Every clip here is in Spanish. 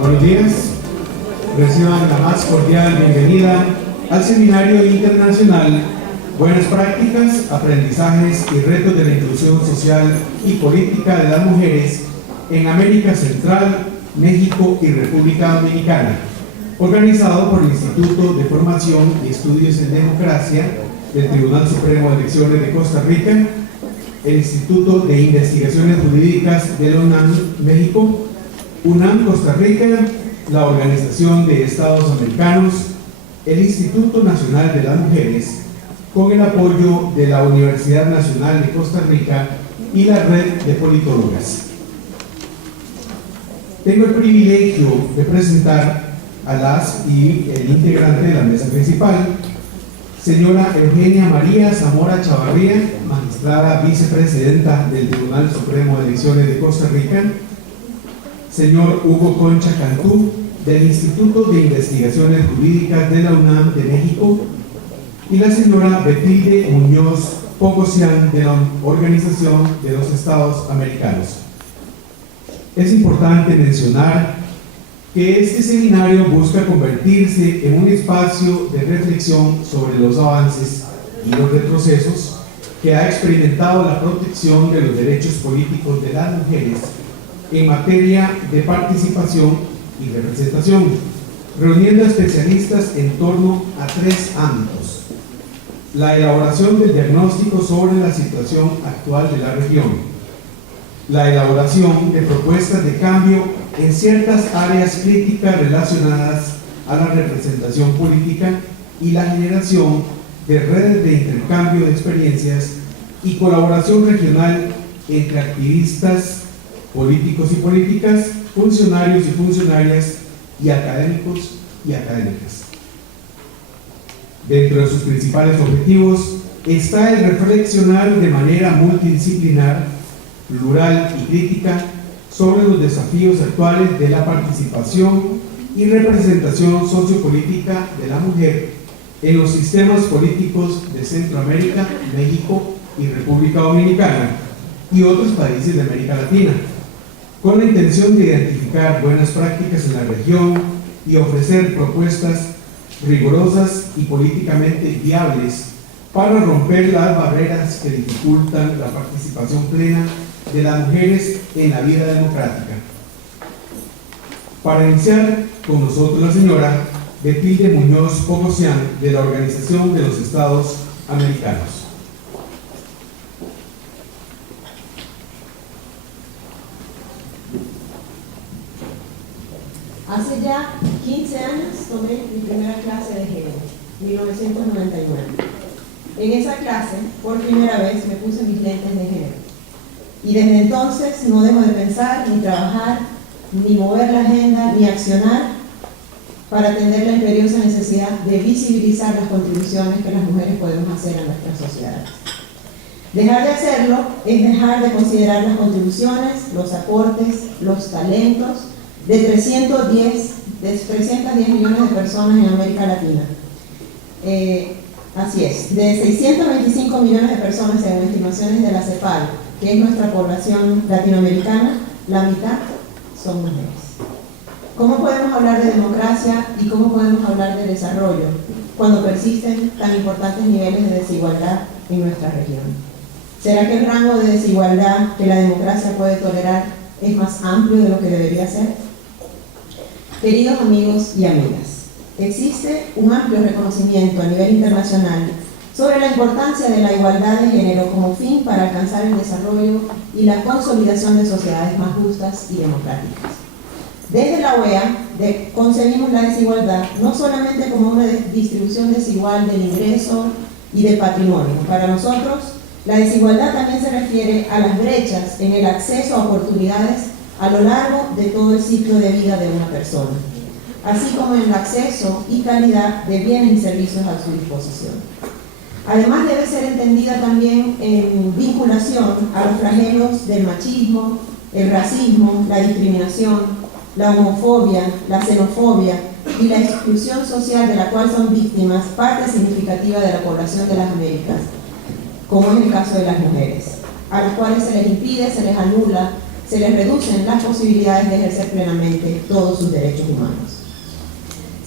Buenos días, reciban la más cordial bienvenida al Seminario Internacional Buenas Prácticas, Aprendizajes y Retos de la Inclusión Social y Política de las Mujeres en América Central, México y República Dominicana, organizado por el Instituto de Formación y Estudios en Democracia del Tribunal Supremo de Elecciones de Costa Rica, el Instituto de Investigaciones Jurídicas de la UNAM, México, UNAM Costa Rica, la Organización de Estados Americanos, el Instituto Nacional de las Mujeres, con el apoyo de la Universidad Nacional de Costa Rica y la Red de Politólogas. Tengo el privilegio de presentar a las y el integrante de la mesa principal, señora Eugenia María Zamora Chavarría, magistrada vicepresidenta del Tribunal Supremo de Elecciones de Costa Rica, señor Hugo Concha Cantú, del Instituto de Investigaciones Jurídicas de la UNAM de México, y la señora Betilde Muñoz Pogosian, de la Organización de los Estados Americanos. Es importante mencionar que este seminario busca convertirse en un espacio de reflexión sobre los avances y los retrocesos que ha experimentado la protección de los derechos políticos de las mujeres en materia de participación y representación, reuniendo a especialistas en torno a 3 ámbitos: la elaboración del diagnóstico sobre la situación actual de la región, la elaboración de propuestas de cambio en ciertas áreas críticas relacionadas a la representación política y la generación de redes de intercambio de experiencias y colaboración regional entre activistas, políticos y políticas, funcionarios y funcionarias, y académicos y académicas. Dentro de sus principales objetivos está el reflexionar de manera multidisciplinar, plural y crítica sobre los desafíos actuales de la participación y representación sociopolítica de la mujer en los sistemas políticos de Centroamérica, México y República Dominicana y otros países de América Latina, con la intención de identificar buenas prácticas en la región y ofrecer propuestas rigurosas y políticamente viables para romper las barreras que dificultan la participación plena de las mujeres en la vida democrática. Para iniciar con nosotros la señora Betilde Muñoz Pogosian, de la Organización de los Estados Americanos. Hace ya 15 años tomé mi primera clase de género, 1999. En esa clase, por primera vez, me puse mis lentes de género. Y desde entonces no dejo de pensar, ni trabajar, ni mover la agenda, ni accionar para atender la imperiosa necesidad de visibilizar las contribuciones que las mujeres podemos hacer a nuestras sociedades. Dejar de hacerlo es dejar de considerar las contribuciones, los aportes, los talentos de 310 millones de personas en América Latina. Así es, de 625 millones de personas según estimaciones de la CEPAL, que es nuestra población latinoamericana, la mitad son mujeres. ¿Cómo podemos hablar de democracia y cómo podemos hablar de desarrollo cuando persisten tan importantes niveles de desigualdad en nuestra región? ¿Será que el rango de desigualdad que la democracia puede tolerar es más amplio de lo que debería ser? Queridos amigos y amigas, existe un amplio reconocimiento a nivel internacional sobre la importancia de la igualdad de género como fin para alcanzar el desarrollo y la consolidación de sociedades más justas y democráticas. Desde la OEA concebimos la desigualdad no solamente como una distribución desigual del ingreso y del patrimonio. Para nosotros, la desigualdad también se refiere a las brechas en el acceso a oportunidades a lo largo de todo el ciclo de vida de una persona, así como en el acceso y calidad de bienes y servicios a su disposición. Además, debe ser entendida también en vinculación a los flagelos del machismo, el racismo, la discriminación, la homofobia, la xenofobia y la exclusión social de la cual son víctimas parte significativa de la población de las Américas, como en el caso de las mujeres. a las cuales se les impide, se les anula, se les reducen las posibilidades de ejercer plenamente todos sus derechos humanos.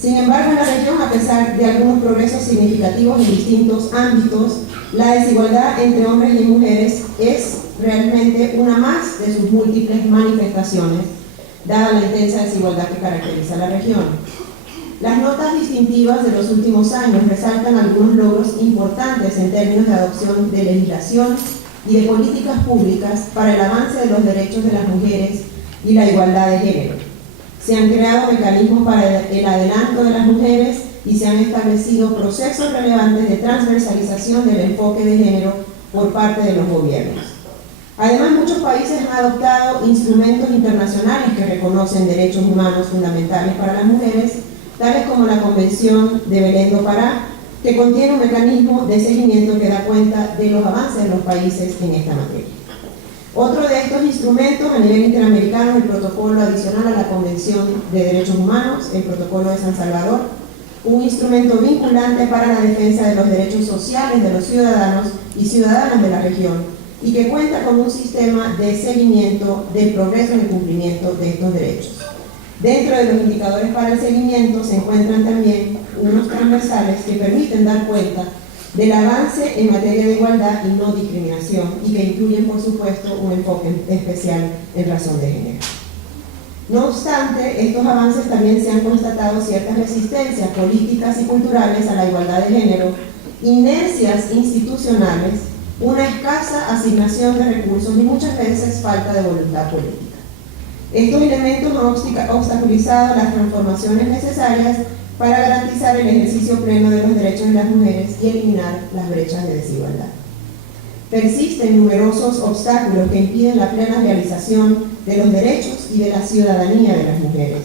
Sin embargo, en la región, a pesar de algunos progresos significativos en distintos ámbitos, la desigualdad entre hombres y mujeres es realmente una más de sus múltiples manifestaciones, dada la intensa desigualdad que caracteriza la región. Las notas distintivas de los últimos años resaltan algunos logros importantes en términos de adopción de legislación y de políticas públicas para el avance de los derechos de las mujeres y la igualdad de género. Se han creado mecanismos para el adelanto de las mujeres y se han establecido procesos relevantes de transversalización del enfoque de género por parte de los gobiernos. Además, muchos países han adoptado instrumentos internacionales que reconocen derechos humanos fundamentales para las mujeres, tales como la Convención de Belén do Pará, que contiene un mecanismo de seguimiento que da cuenta de los avances de los países en esta materia. Otro de estos instrumentos a nivel interamericano es el protocolo adicional a la Convención de Derechos Humanos, el Protocolo de San Salvador, un instrumento vinculante para la defensa de los derechos sociales de los ciudadanos y ciudadanas de la región, y que cuenta con un sistema de seguimiento del progreso en el cumplimiento de estos derechos. Dentro de los indicadores para el seguimiento se encuentran también unos transversales que permiten dar cuenta del avance en materia de igualdad y no discriminación y que incluyen, por supuesto, un enfoque especial en razón de género. No obstante, estos avances también se han constatado ciertas resistencias políticas y culturales a la igualdad de género, inercias institucionales, una escasa asignación de recursos y muchas veces falta de voluntad política. Estos elementos han obstaculizado las transformaciones necesarias para garantizar el ejercicio pleno de los derechos de las mujeres y eliminar las brechas de desigualdad. Persisten numerosos obstáculos que impiden la plena realización de los derechos y de la ciudadanía de las mujeres,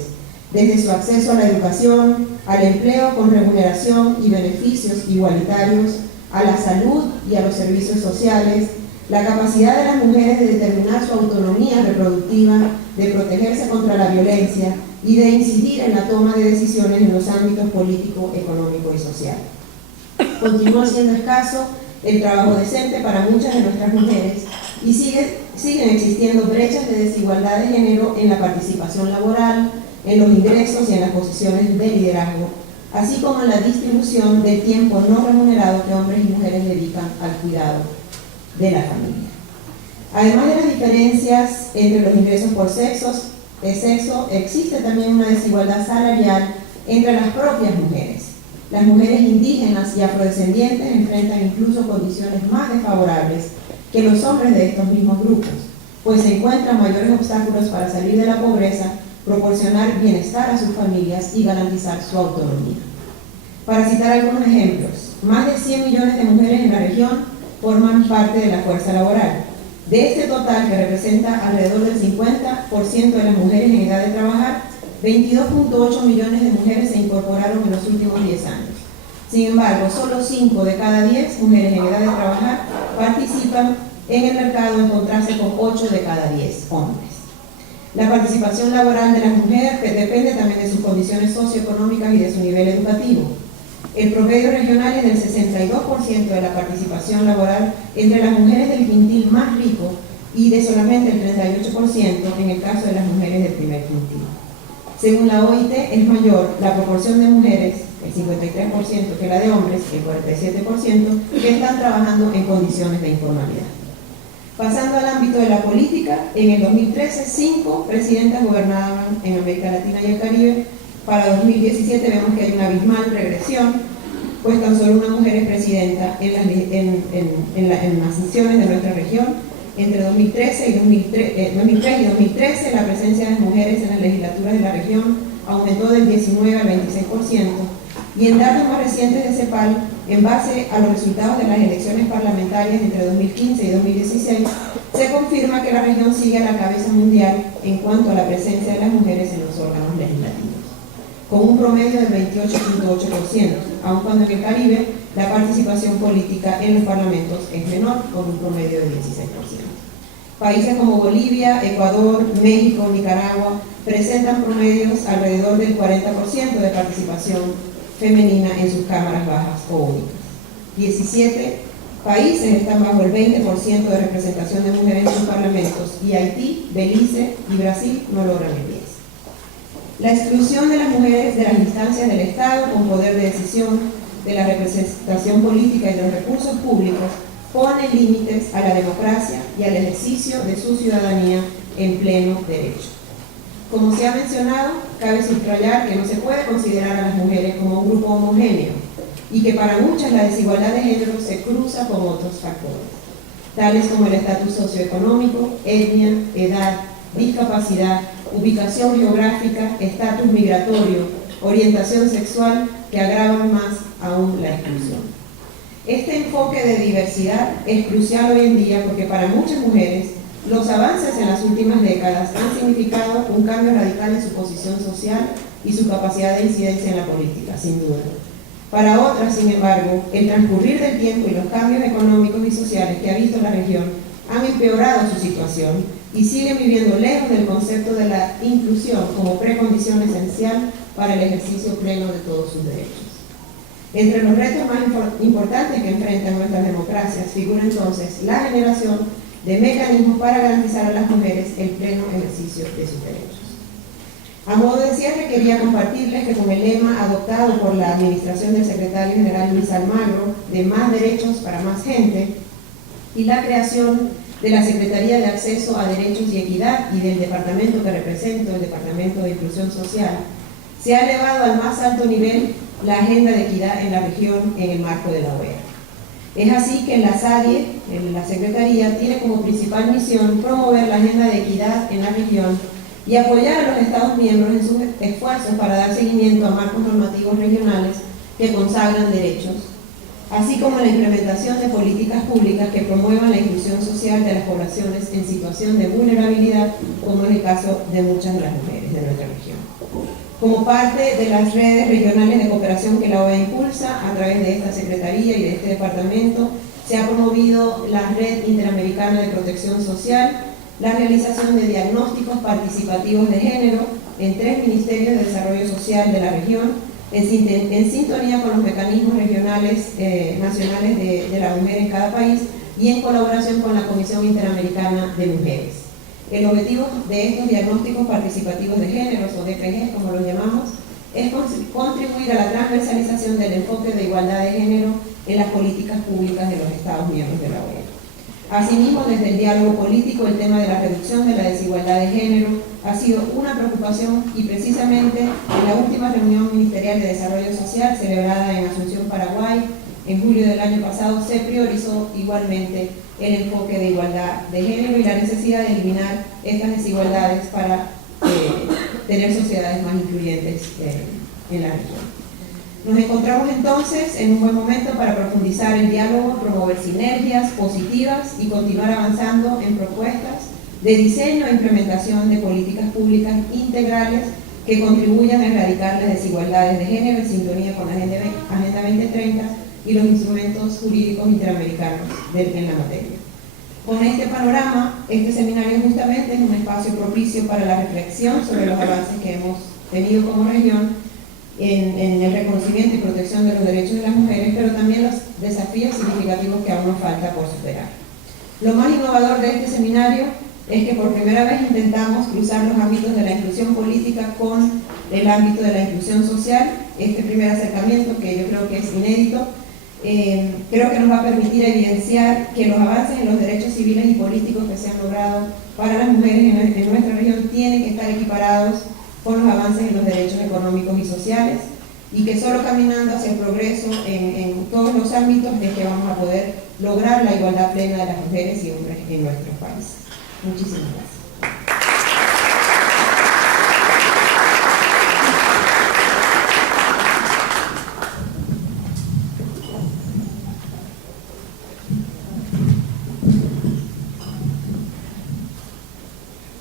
desde su acceso a la educación, al empleo con remuneración y beneficios igualitarios, a la salud y a los servicios sociales, la capacidad de las mujeres de determinar su autonomía reproductiva, de protegerse contra la violencia y de incidir en la toma de decisiones en los ámbitos político, económico y social. Continúa siendo escaso el trabajo decente para muchas de nuestras mujeres y siguen existiendo brechas de desigualdad de género en la participación laboral, en los ingresos y en las posiciones de liderazgo, así como en la distribución del tiempo no remunerado que hombres y mujeres dedican al cuidado de la familia. Además de las diferencias entre los ingresos por sexo, existe también una desigualdad salarial entre las propias mujeres. Las mujeres indígenas y afrodescendientes enfrentan incluso condiciones más desfavorables que los hombres de estos mismos grupos, pues se encuentran mayores obstáculos para salir de la pobreza, proporcionar bienestar a sus familias y garantizar su autonomía. Para citar algunos ejemplos, más de 100 millones de mujeres en la región forman parte de la fuerza laboral. De este total, que representa alrededor del 50% de las mujeres en edad de trabajar, 22.8 millones de mujeres se incorporaron en los últimos 10 años. Sin embargo, solo 5 de cada 10 mujeres en edad de trabajar participan en el mercado, en contraste con 8 de cada 10 hombres. La participación laboral de las mujeres depende también de sus condiciones socioeconómicas y de su nivel educativo. El promedio regional es del 62% de la participación laboral entre las mujeres del quintil más rico y de solamente el 38% en el caso de las mujeres del primer quintil. Según la OIT, es mayor la proporción de mujeres, el 53%, que la de hombres, el 47%, que están trabajando en condiciones de informalidad. Pasando al ámbito de la política, en el 2013, 5 presidentas gobernaban en América Latina y el Caribe. Para 2017 vemos que hay una abismal regresión, pues tan solo una mujer es presidenta en las naciones de nuestra región. Entre 2003 y 2013 la presencia de las mujeres en las legislaturas de la región aumentó del 19 al 26%, y en datos más recientes de CEPAL, en base a los resultados de las elecciones parlamentarias entre 2015 y 2016, se confirma que la región sigue a la cabeza mundial en cuanto a la presencia de las mujeres en los órganos legislativos, con un promedio del 28.8%, aun cuando en el Caribe la participación política en los parlamentos es menor, con un promedio de 16%. Países como Bolivia, Ecuador, México, Nicaragua presentan promedios alrededor del 40% de participación femenina en sus cámaras bajas o únicas. 17 países están bajo el 20% de representación de mujeres en sus parlamentos, y Haití, Belice y Brasil no logran el 10%. La exclusión de las mujeres de las instancias del Estado con poder de decisión, de la representación política y de los recursos públicos pone límites a la democracia y al ejercicio de su ciudadanía en pleno derecho. Como se ha mencionado, cabe subrayar que no se puede considerar a las mujeres como un grupo homogéneo y que para muchas la desigualdad de género se cruza con otros factores, tales como el estatus socioeconómico, etnia, edad, discapacidad, ubicación geográfica, estatus migratorio, orientación sexual, que agravan más aún la exclusión. Este enfoque de diversidad es crucial hoy en día porque para muchas mujeres los avances en las últimas décadas han significado un cambio radical en su posición social y su capacidad de incidencia en la política, sin duda. Para otras, sin embargo, el transcurrir del tiempo y los cambios económicos y sociales que ha visto la región han empeorado su situación y siguen viviendo lejos del concepto de la inclusión como precondición esencial para el ejercicio pleno de todos sus derechos. Entre los retos más importantes que enfrentan nuestras democracias figura entonces la generación de mecanismos para garantizar a las mujeres el pleno ejercicio de sus derechos. A modo de cierre, quería compartirles que con el lema adoptado por la administración del secretario general Luis Almagro de más derechos para más gente y la creación de la Secretaría de Acceso a Derechos y Equidad y del departamento que represento, el Departamento de Inclusión Social, se ha elevado al más alto nivel la agenda de equidad en la región en el marco de la OEA. Es así que la SADIE, la Secretaría, tiene como principal misión promover la agenda de equidad en la región y apoyar a los Estados miembros en sus esfuerzos para dar seguimiento a marcos normativos regionales que consagran derechos, así como la implementación de políticas públicas que promuevan la inclusión social de las poblaciones en situación de vulnerabilidad, como es el caso de muchas de las mujeres de nuestra región. Como parte de las redes regionales de cooperación que la OEA impulsa, a través de esta Secretaría y de este departamento, se ha promovido la Red Interamericana de Protección Social, la realización de diagnósticos participativos de género en 3 ministerios de desarrollo social de la región, en sintonía con los mecanismos regionales nacionales de la mujer en cada país y en colaboración con la Comisión Interamericana de Mujeres. El objetivo de estos diagnósticos participativos de géneros, o DPG como los llamamos, es contribuir a la transversalización del enfoque de igualdad de género en las políticas públicas de los Estados miembros de la OEA. Asimismo, desde el diálogo político, el tema de la reducción de la desigualdad de género ha sido una preocupación y precisamente en la última reunión ministerial de desarrollo social celebrada en Asunción, Paraguay, en julio del año pasado, se priorizó igualmente el enfoque de igualdad de género y la necesidad de eliminar estas desigualdades para tener sociedades más incluyentes en la región. Nos encontramos entonces en un buen momento para profundizar el diálogo, promover sinergias positivas y continuar avanzando en propuestas de diseño e implementación de políticas públicas integrales que contribuyan a erradicar las desigualdades de género en sintonía con la Agenda 2030 y los instrumentos jurídicos interamericanos en la materia. Con este panorama, este seminario justamente es un espacio propicio para la reflexión sobre los avances que hemos tenido como región en el reconocimiento y protección de los derechos de las mujeres, pero también los desafíos significativos que aún nos falta por superar. Lo más innovador de este seminario es que por primera vez intentamos cruzar los ámbitos de la inclusión política con el ámbito de la inclusión social. Este primer acercamiento, que yo creo que es inédito, creo que nos va a permitir evidenciar que los avances en los derechos civiles y políticos que se han logrado para las mujeres en nuestra región tienen que estar equiparados con los avances en los derechos económicos y sociales, y que solo caminando hacia el progreso en todos los ámbitos es que vamos a poder lograr la igualdad plena de las mujeres y hombres en nuestros países. Muchísimas gracias.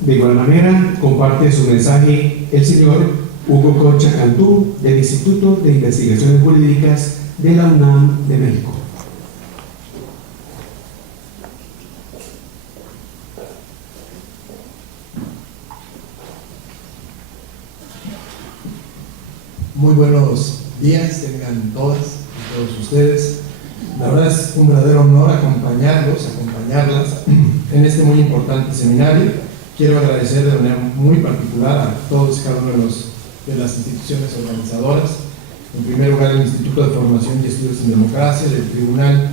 De igual manera, comparte su mensaje el señor Hugo Concha Cantú, del Instituto de Investigaciones Jurídicas de la UNAM de México. Muy buenos días, tengan todas y todos ustedes. La verdad es un verdadero honor acompañarlas en este muy importante seminario. Quiero agradecer de manera muy particular a todos y cada uno de las instituciones organizadoras. En primer lugar, el Instituto de Formación y Estudios en Democracia, del Tribunal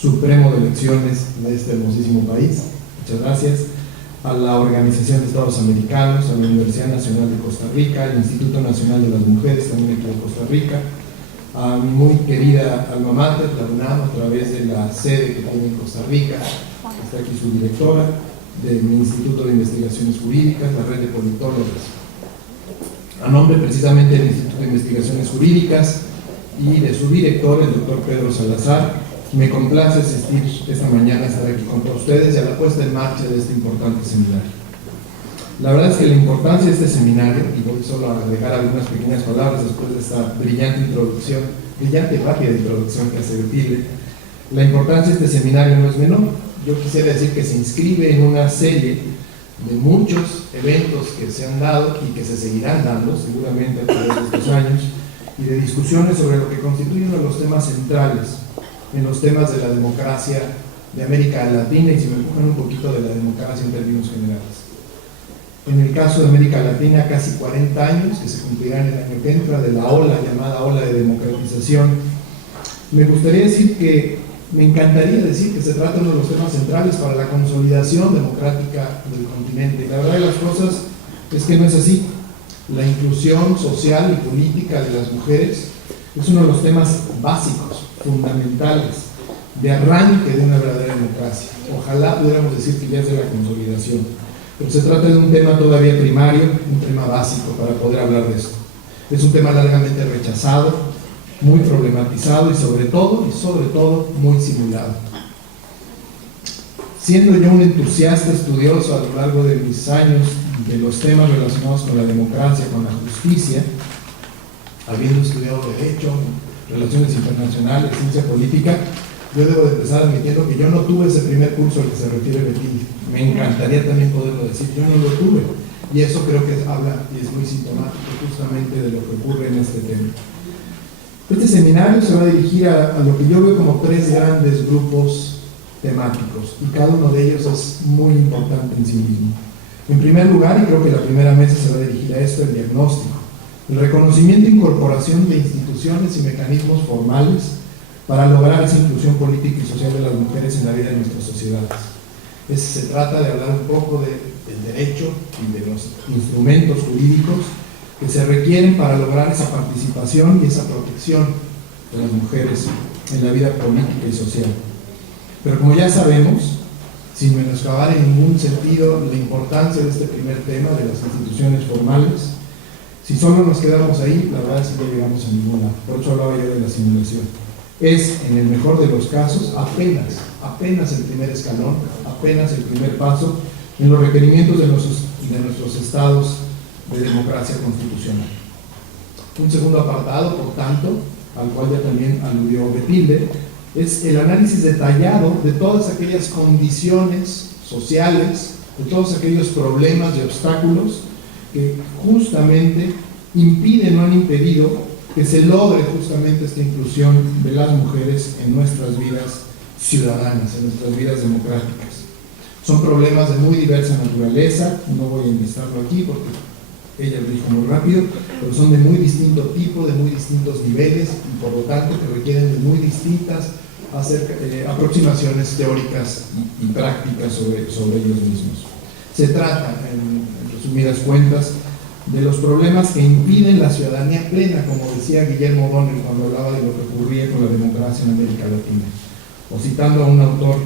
Supremo de Elecciones de este hermosísimo país. Muchas gracias. A la Organización de Estados Americanos, a la Universidad Nacional de Costa Rica, al Instituto Nacional de las Mujeres, también aquí de Costa Rica, a mi muy querida alma mater, la UNAM, a través de la sede que tiene en Costa Rica, está aquí su directora, de mi Instituto de Investigaciones Jurídicas, la red de politólogos. A nombre precisamente del Instituto de Investigaciones Jurídicas y de su director, el doctor Pedro Salazar, me complace asistir esta mañana a estar aquí con todos ustedes y a la puesta en marcha de este importante seminario. La verdad es que la importancia de este seminario, y voy solo a agregar algunas pequeñas palabras después de esta brillante y rápida introducción que hace Betilde, la importancia de este seminario no es menor. Yo quisiera decir que se inscribe en una serie de muchos eventos que se han dado y que se seguirán dando seguramente a través de estos años, y de discusiones sobre lo que constituye uno de los temas centrales en los temas de la democracia de América Latina, y si me empujan un poquito de la democracia en términos generales. En el caso de América Latina, casi 40 años que se cumplirán el año que entra de la llamada ola de democratización. Me gustaría decir que me encantaría decir que se trata de uno de los temas centrales para la consolidación democrática del continente. La verdad de las cosas es que no es así. La inclusión social y política de las mujeres es uno de los temas básicos, fundamentales, de arranque de una verdadera democracia. Ojalá pudiéramos decir que ya es de la consolidación, pero se trata de un tema todavía primario, un tema básico para poder hablar de esto. Es un tema largamente rechazado, muy problematizado y sobre todo muy simulado. Siendo yo un entusiasta estudioso a lo largo de mis años de los temas relacionados con la democracia, con la justicia, habiendo estudiado Derecho, Relaciones Internacionales, Ciencia Política, yo debo de empezar admitiendo que yo no tuve ese primer curso al que se refiere Betilde. Me encantaría también poderlo decir, yo no lo tuve, y eso creo que habla y es muy sintomático justamente de lo que ocurre en este tema. Este seminario se va a dirigir a lo que yo veo como tres grandes grupos temáticos, y cada uno de ellos es muy importante en sí mismo. En primer lugar, y creo que la primera mesa se va a dirigir a esto, el diagnóstico, el reconocimiento e incorporación de instituciones y mecanismos formales para lograr esa inclusión política y social de las mujeres en la vida de nuestras sociedades. Se trata de hablar un poco del derecho y de los instrumentos jurídicos que se requieren para lograr esa participación y esa protección de las mujeres en la vida política y social. Pero como ya sabemos, sin menoscabar en ningún sentido la importancia de este primer tema de las instituciones formales, si solo nos quedamos ahí, la verdad es que no llegamos a ningún lado. Por eso hablaba yo de la simulación. Es, en el mejor de los casos, apenas el primer escalón, apenas el primer paso en los requerimientos de nuestros estados de democracia constitucional. Un segundo apartado, por tanto, al cual ya también aludió Betilde, es el análisis detallado de todas aquellas condiciones sociales, de todos aquellos problemas y obstáculos que justamente impiden o han impedido que se logre justamente esta inclusión de las mujeres en nuestras vidas ciudadanas, en nuestras vidas democráticas. Son problemas de muy diversa naturaleza, no voy a enlistarlo aquí porque ella lo dijo muy rápido, pero son de muy distinto tipo, de muy distintos niveles y por lo tanto que requieren de muy distintas aproximaciones teóricas y prácticas sobre ellos mismos. Se trata, en resumidas cuentas, de los problemas que impiden la ciudadanía plena, como decía Guillermo O'Donnell cuando hablaba de lo que ocurría con la democracia en América Latina. O citando a un autor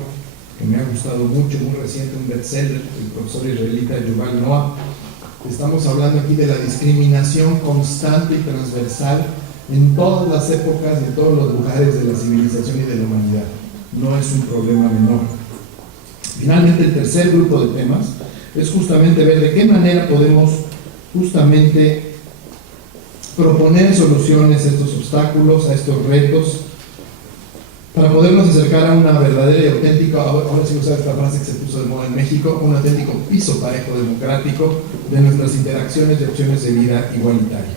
que me ha gustado mucho, muy reciente, un bestseller, el profesor israelita Yuval Noah, estamos hablando aquí de la discriminación constante y transversal en todas las épocas y en todos los lugares de la civilización y de la humanidad. No es un problema menor. Finalmente, el tercer grupo de temas es justamente ver de qué manera podemos justamente proponer soluciones a estos obstáculos, a estos retos, para podernos acercar a una verdadera y auténtica, ahora sí usar esta frase que se puso de moda en México, un auténtico piso parejo democrático de nuestras interacciones y opciones de vida igualitaria.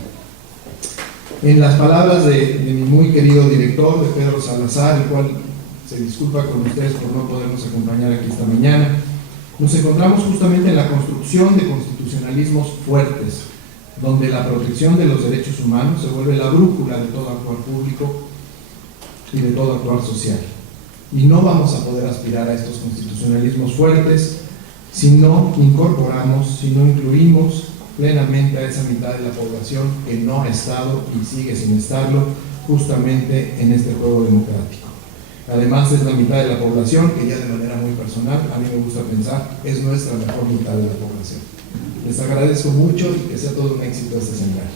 En las palabras de mi muy querido director, de Pedro Salazar, el cual se disculpa con ustedes por no podernos acompañar aquí esta mañana. Nos encontramos justamente en la construcción de constitucionalismos fuertes, donde la protección de los derechos humanos se vuelve la brújula de todo actuar público y de todo actuar social. Y no vamos a poder aspirar a estos constitucionalismos fuertes si no incorporamos, si no incluimos plenamente a esa mitad de la población que no ha estado y sigue sin estarlo justamente en este juego democrático. Además es la mitad de la población que ya de manera muy personal, a mí me gusta pensar, es nuestra mejor mitad de la población. Les agradezco mucho y que sea todo un éxito este seminario.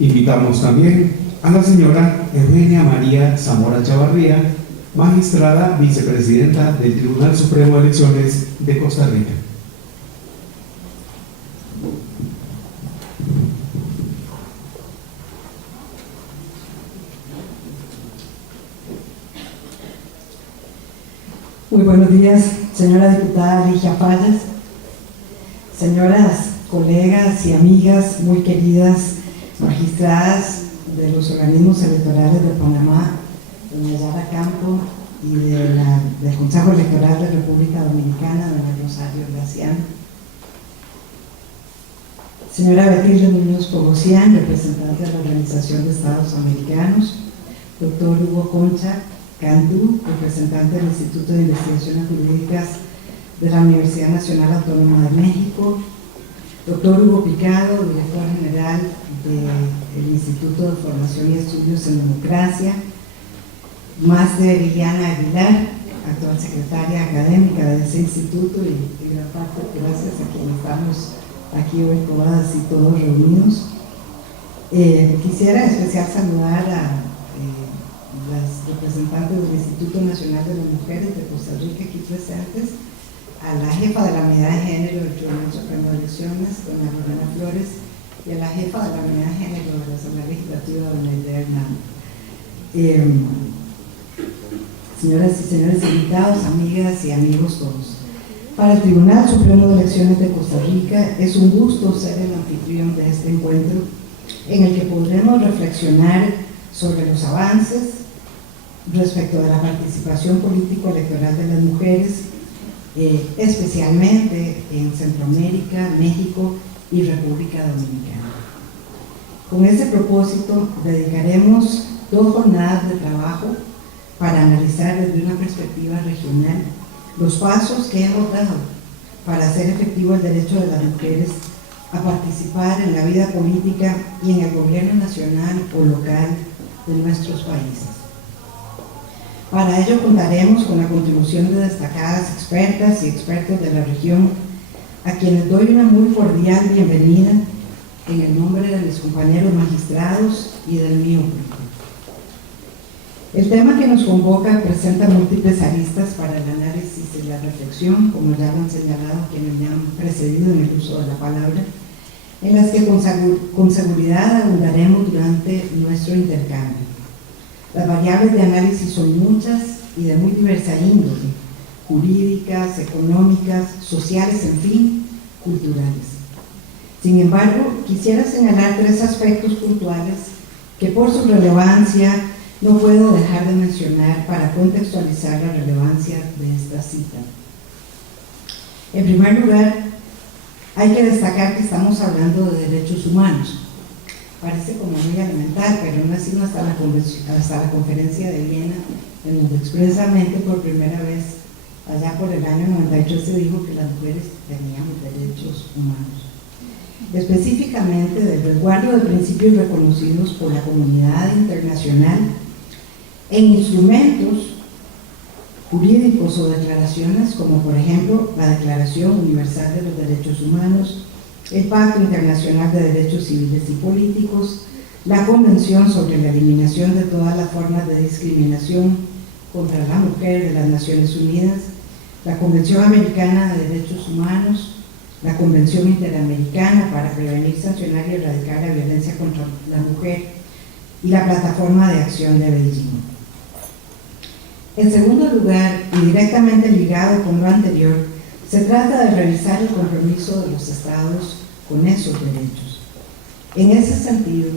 Invitamos también a la señora Eugenia María Zamora Chavarría, magistrada vicepresidenta del Tribunal Supremo de Elecciones de Costa Rica. Muy buenos días, señora diputada Ligia Fallas, señoras, colegas y amigas muy queridas, magistradas de los organismos electorales de Panamá, doña Yara Campo, y del Consejo Electoral de República Dominicana, doña Rosario Gracián, señora Betilde Muñoz Pogosian, representante de la Organización de Estados Americanos, doctor Hugo Concha Candú, representante del Instituto de Investigaciones Jurídicas de la Universidad Nacional Autónoma de México, doctor Hugo Picado, director general del Instituto de Formación y Estudios en Democracia, máster Liliana Aguilar, actual secretaria académica de ese instituto, y gran parte gracias a quienes estamos aquí hoy todas y todos reunidos. Quisiera en especial saludar a las representantes del Instituto Nacional de las Mujeres de Costa Rica aquí presentes, a la jefa de la Unidad de Género del Tribunal Supremo de Elecciones, doña Lorena Flores, y a la jefa de la Unidad de Género de la Asamblea Legislativa, doña Idea Hernández. Señoras y señores invitados, amigas y amigos todos, para el Tribunal Supremo de Elecciones de Costa Rica es un gusto ser el anfitrión de este encuentro en el que podremos reflexionar sobre los avances respecto de la participación político-electoral de las mujeres, especialmente en Centroamérica, México y República Dominicana. Con ese propósito dedicaremos 2 jornadas de trabajo para analizar desde una perspectiva regional los pasos que hemos dado para hacer efectivo el derecho de las mujeres a participar en la vida política y en el gobierno nacional o local de nuestros países. Para ello contaremos con la contribución de destacadas expertas y expertos de la región, a quienes doy una muy cordial bienvenida en el nombre de mis compañeros magistrados y del mío grupo. El tema que nos convoca presenta múltiples aristas para el análisis y la reflexión, como ya lo han señalado quienes me han precedido en el uso de la palabra, en las que con seguridad abundaremos durante nuestro intercambio. Las variables de análisis son muchas y de muy diversa índole, jurídicas, económicas, sociales, en fin, culturales. Sin embargo, quisiera señalar 3 aspectos puntuales que por su relevancia no puedo dejar de mencionar para contextualizar la relevancia de esta cita. En primer lugar, hay que destacar que estamos hablando de derechos humanos. Parece como muy elemental, pero no ha sido hasta la conferencia de Viena, en donde expresamente por primera vez, allá por el año 93, se dijo que las mujeres teníamos derechos humanos. Específicamente del resguardo de principios reconocidos por la comunidad internacional en instrumentos jurídicos o declaraciones como por ejemplo la Declaración Universal de los Derechos Humanos, el Pacto Internacional de Derechos Civiles y Políticos, la Convención sobre la Eliminación de todas las formas de discriminación contra la mujer de las Naciones Unidas, la Convención Americana de Derechos Humanos, la Convención Interamericana para prevenir, sancionar y erradicar la violencia contra la mujer y la Plataforma de Acción de Beijing. En segundo lugar, y directamente ligado con lo anterior, Se trata de revisar el compromiso de los estados con esos derechos. En ese sentido,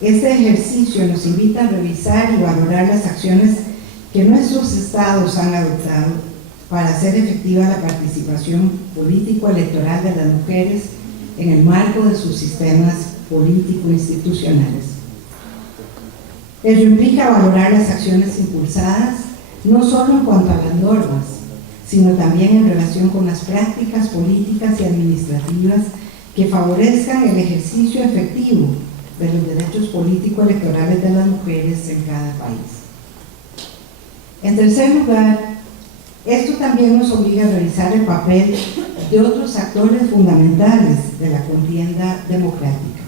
este ejercicio nos invita a revisar y valorar las acciones que nuestros estados han adoptado para hacer efectiva la participación político-electoral de las mujeres en el marco de sus sistemas político-institucionales. Ello implica valorar las acciones impulsadas no solo en cuanto a las normas, sino también en relación con las prácticas políticas y administrativas que favorezcan el ejercicio efectivo de los derechos político-electorales de las mujeres en cada país. En tercer lugar, esto también nos obliga a revisar el papel de otros actores fundamentales de la contienda democrática.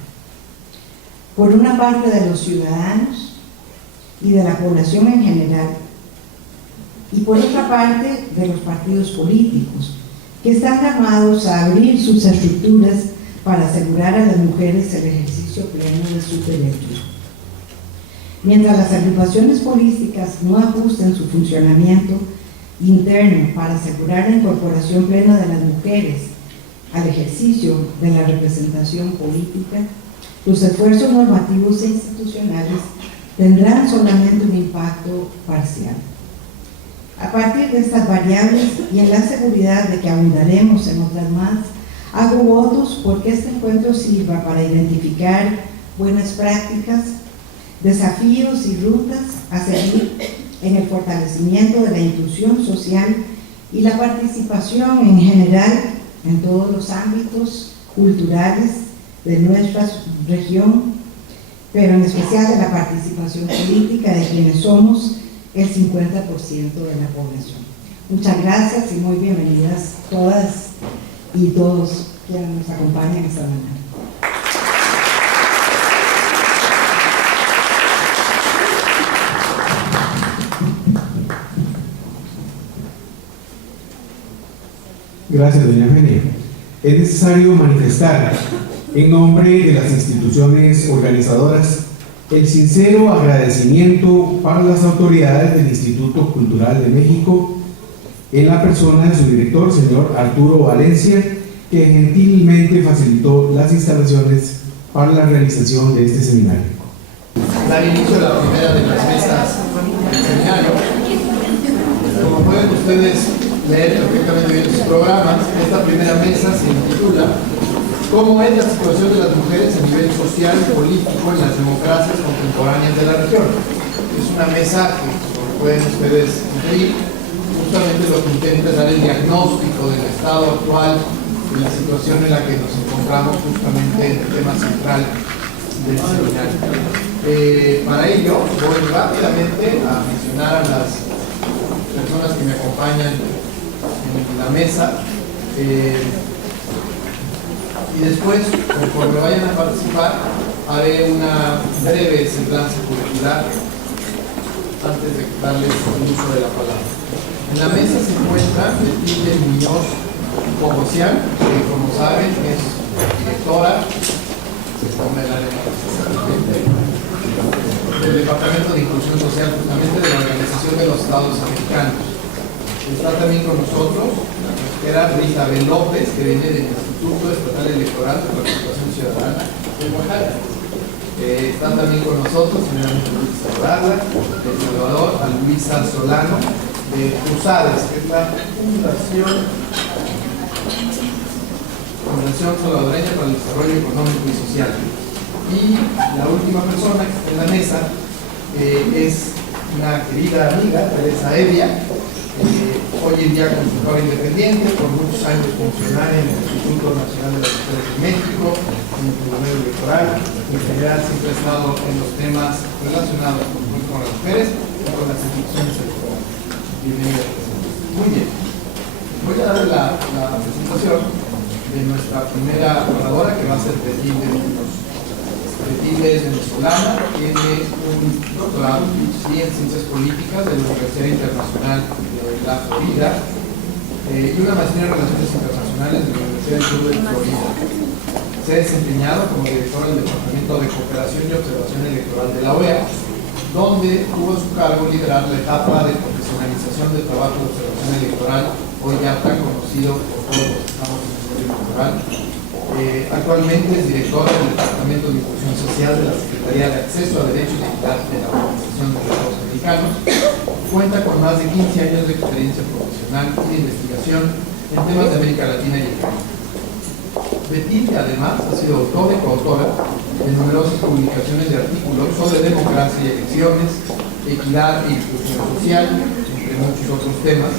Por una parte, de los ciudadanos y de la población en general, y por otra parte, de los partidos políticos, que están llamados a abrir sus estructuras para asegurar a las mujeres el ejercicio pleno de sus derechos. Mientras las agrupaciones políticas no ajusten su funcionamiento interno para asegurar la incorporación plena de las mujeres al ejercicio de la representación política, los esfuerzos normativos e institucionales tendrán solamente un impacto parcial. A partir de estas variables y en la seguridad de que abundaremos en otras más, hago votos porque este encuentro sirva para identificar buenas prácticas, desafíos y rutas a seguir en el fortalecimiento de la inclusión social y la participación en general en todos los ámbitos culturales de nuestra región, pero en especial de la participación política de quienes somos el 50% de la población. Muchas gracias y muy bienvenidas todas y todos quienes nos acompañan esta mañana. Gracias, doña Eugenia. Es necesario manifestar, en nombre de las instituciones organizadoras, el sincero agradecimiento para las autoridades del Instituto Cultural de México, en la persona de su director, señor Arturo Valencia, que gentilmente facilitó las instalaciones para la realización de este seminario. Dar inicio a la primera de las mesas del seminario. Como pueden ustedes leer perfectamente bien sus programas, esta primera mesa se intitula ¿Cómo es la situación de las mujeres a nivel social y político en las democracias contemporáneas de la región? Es una mesa que, como pueden ustedes inferir, justamente lo que intenta es dar el diagnóstico del estado actual de la situación en la que nos encontramos justamente en el tema central del seminario. Para ello, voy rápidamente a mencionar a las personas que me acompañan en la mesa. Y después, conforme vayan a participar, haré una breve semblanza curricular antes de darles el uso de la palabra. En la mesa se encuentra Betilde Muñoz Pogosian, que como saben es directora del Departamento de Inclusión Social, justamente de la Organización de los Estados Americanos. Está también con nosotros era Rita B. López, que viene del Instituto Estatal Electoral de Participación Ciudadana de Oaxaca. Están también con nosotros, señoramente Luisa Borada, de El Salvador, a Luisa Solano, de Cruzades, que es la Fundación Salvadoreña para el Desarrollo Económico y Social. Y la última persona que está en la mesa es una querida amiga, Teresa Evia, hoy en día consultora independiente, por muchos años funcionaria en el Instituto Nacional de las Mujeres de México, en el Tribunal Electoral, en general siempre ha estado en los temas relacionados con las mujeres y con las instituciones electorales. Bienvenida. Muy bien. Voy a dar la presentación de nuestra primera oradora, que va a ser Betilde Muñoz. Betilde es venezolana, tiene un doctorado en Ciencias Políticas de la Universidad Internacional de la Florida y una maestría en Relaciones Internacionales de la Universidad del Sur de Florida. Se ha desempeñado como directora del Departamento de Cooperación y Observación Electoral de la OEA, donde tuvo a su cargo liderar la etapa de profesionalización del trabajo de observación electoral hoy ya tan conocido por todos los que estamos en el medio cultural. Actualmente es directora del Departamento de Inclusión Social de la Secretaría de Acceso a Derechos y Equidad de la Organización de Estados Americanos. Cuenta con más de 15 años de experiencia profesional y de investigación en temas de América Latina y el Caribe. Betty, además, ha sido autora y coautora de numerosas publicaciones de artículos sobre democracia y elecciones, equidad e inclusión social, entre muchos otros temas,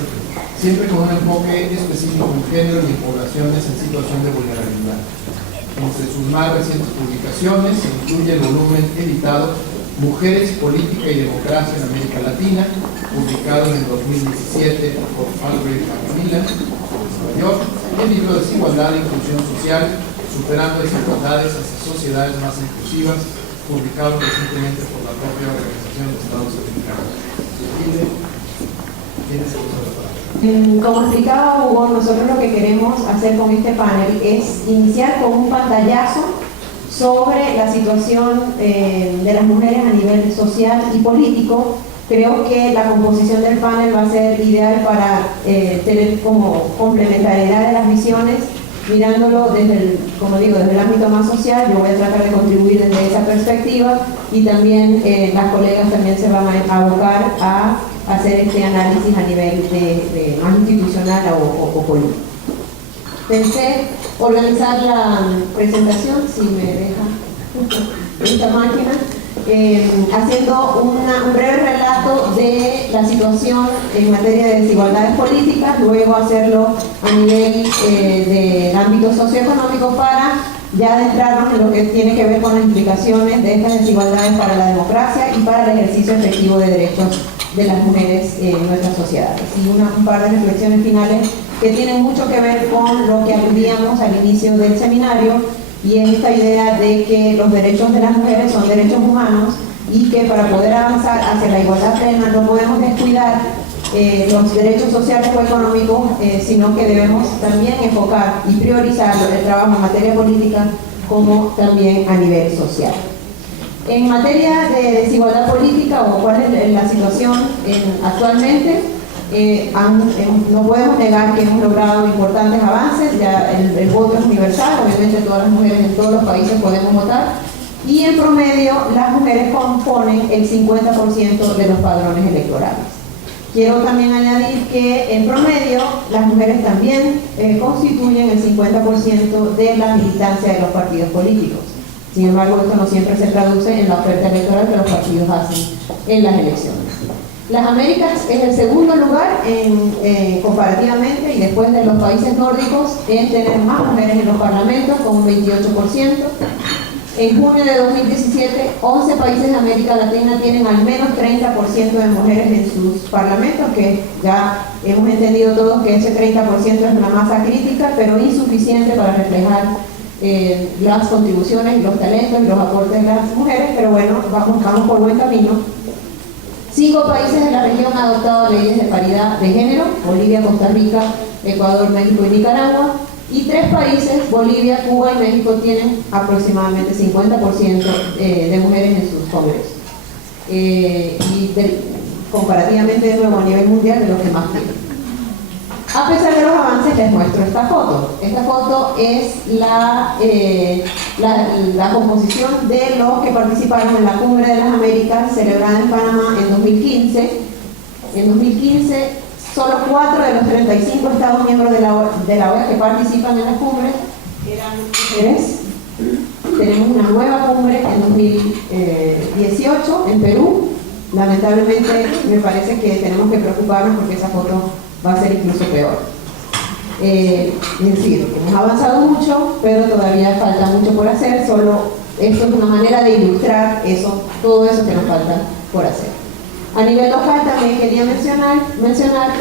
siempre con un enfoque específico en género y en poblaciones en situación de vulnerabilidad. Entre sus más recientes publicaciones se incluye el volumen editado Mujeres, Política y Democracia en América Latina, publicado en el 2017 por Albright Macmillan, Nueva York, y el libro Desigualdad e Inclusión Social, Superando Desigualdades hacia Sociedades Más Inclusivas, publicado recientemente por la propia Organización de Estados Americanos. ¿Tienes que usar la palabra? Como explicaba Hugo, nosotros lo que queremos hacer con este panel es iniciar con un pantallazo sobre la situación de las mujeres a nivel social y político. Creo que la composición del panel va a ser ideal para tener como complementariedad de las visiones, mirándolo desde el, como digo, desde el ámbito más social. Yo voy a tratar de contribuir desde esa perspectiva y también las colegas también se van a abocar a hacer este análisis a nivel de más institucional o político. Pensé organizar la presentación, si me deja esta máquina, haciendo un breve relato de la situación en materia de desigualdades políticas, luego hacerlo a nivel del ámbito socioeconómico para ya adentrarnos en lo que tiene que ver con las implicaciones de estas desigualdades para la democracia y para el ejercicio efectivo de derechos de las mujeres en nuestras sociedades. Y un par de reflexiones finales que tienen mucho que ver con lo que aludíamos al inicio del seminario, y es esta idea de que los derechos de las mujeres son derechos humanos y que para poder avanzar hacia la igualdad plena no podemos descuidar los derechos sociales o económicos, sino que debemos también enfocar y priorizar el trabajo en materia política como también a nivel social. En materia de desigualdad política, o cuál es la situación actualmente, no podemos negar que hemos logrado importantes avances. Ya el voto es universal, obviamente todas las mujeres en todos los países podemos votar, y en promedio las mujeres componen el 50% de los padrones electorales. Quiero también añadir que en promedio las mujeres también constituyen el 50% de la militancia de los partidos políticos. Sin embargo, esto no siempre se traduce en la oferta electoral que los partidos hacen en las elecciones. Las Américas es el segundo lugar comparativamente, y después de los países nórdicos, en tener más mujeres en los parlamentos, con un 28%. En junio de 2017, 11 países de América Latina tienen al menos 30% de mujeres en sus parlamentos, que ya hemos entendido todos que ese 30% es una masa crítica, pero insuficiente para reflejar las contribuciones y los talentos y los aportes de las mujeres, pero bueno, vamos por buen camino. 5 países de la región han adoptado leyes de paridad de género: Bolivia, Costa Rica, Ecuador, México y Nicaragua. Y 3 países, Bolivia, Cuba y México, tienen aproximadamente 50% de mujeres en sus congresos. Comparativamente, de nuevo, a nivel mundial, de los que más tienen. A pesar de los avances, les muestro esta foto. Esta foto es la composición de los que participaron en la Cumbre de las Américas celebrada en Panamá en 2015. En 2015, solo 4 de los 35 Estados miembros de la OEA que participan en las cumbres eran mujeres. Tenemos una nueva cumbre en 2018 en Perú. Lamentablemente, me parece que tenemos que preocuparnos porque esa foto va a ser incluso peor. Es decir, hemos avanzado mucho, pero todavía falta mucho por hacer. Solo esto es una manera de ilustrar todo eso que nos falta por hacer. A nivel local también quería mencionar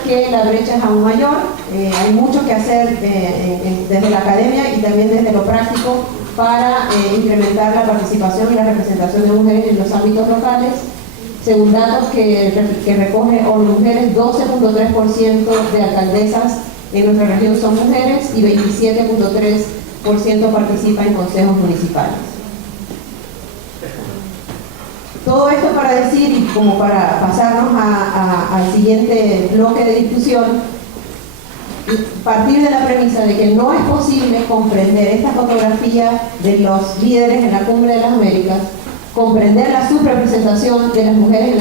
que la brecha es aún mayor. Hay mucho que hacer desde la academia y también desde lo práctico para incrementar la participación y la representación de mujeres en los ámbitos locales. Según datos que recoge ONU Mujeres, 12.3% de alcaldesas en nuestra región son mujeres y 27.3% participa en consejos municipales. Todo esto para decir, y como para pasarnos al siguiente bloque de discusión, partir de la premisa de que no es posible comprender esta fotografía de los líderes en la Cumbre de las Américas, comprender la subrepresentación de las mujeres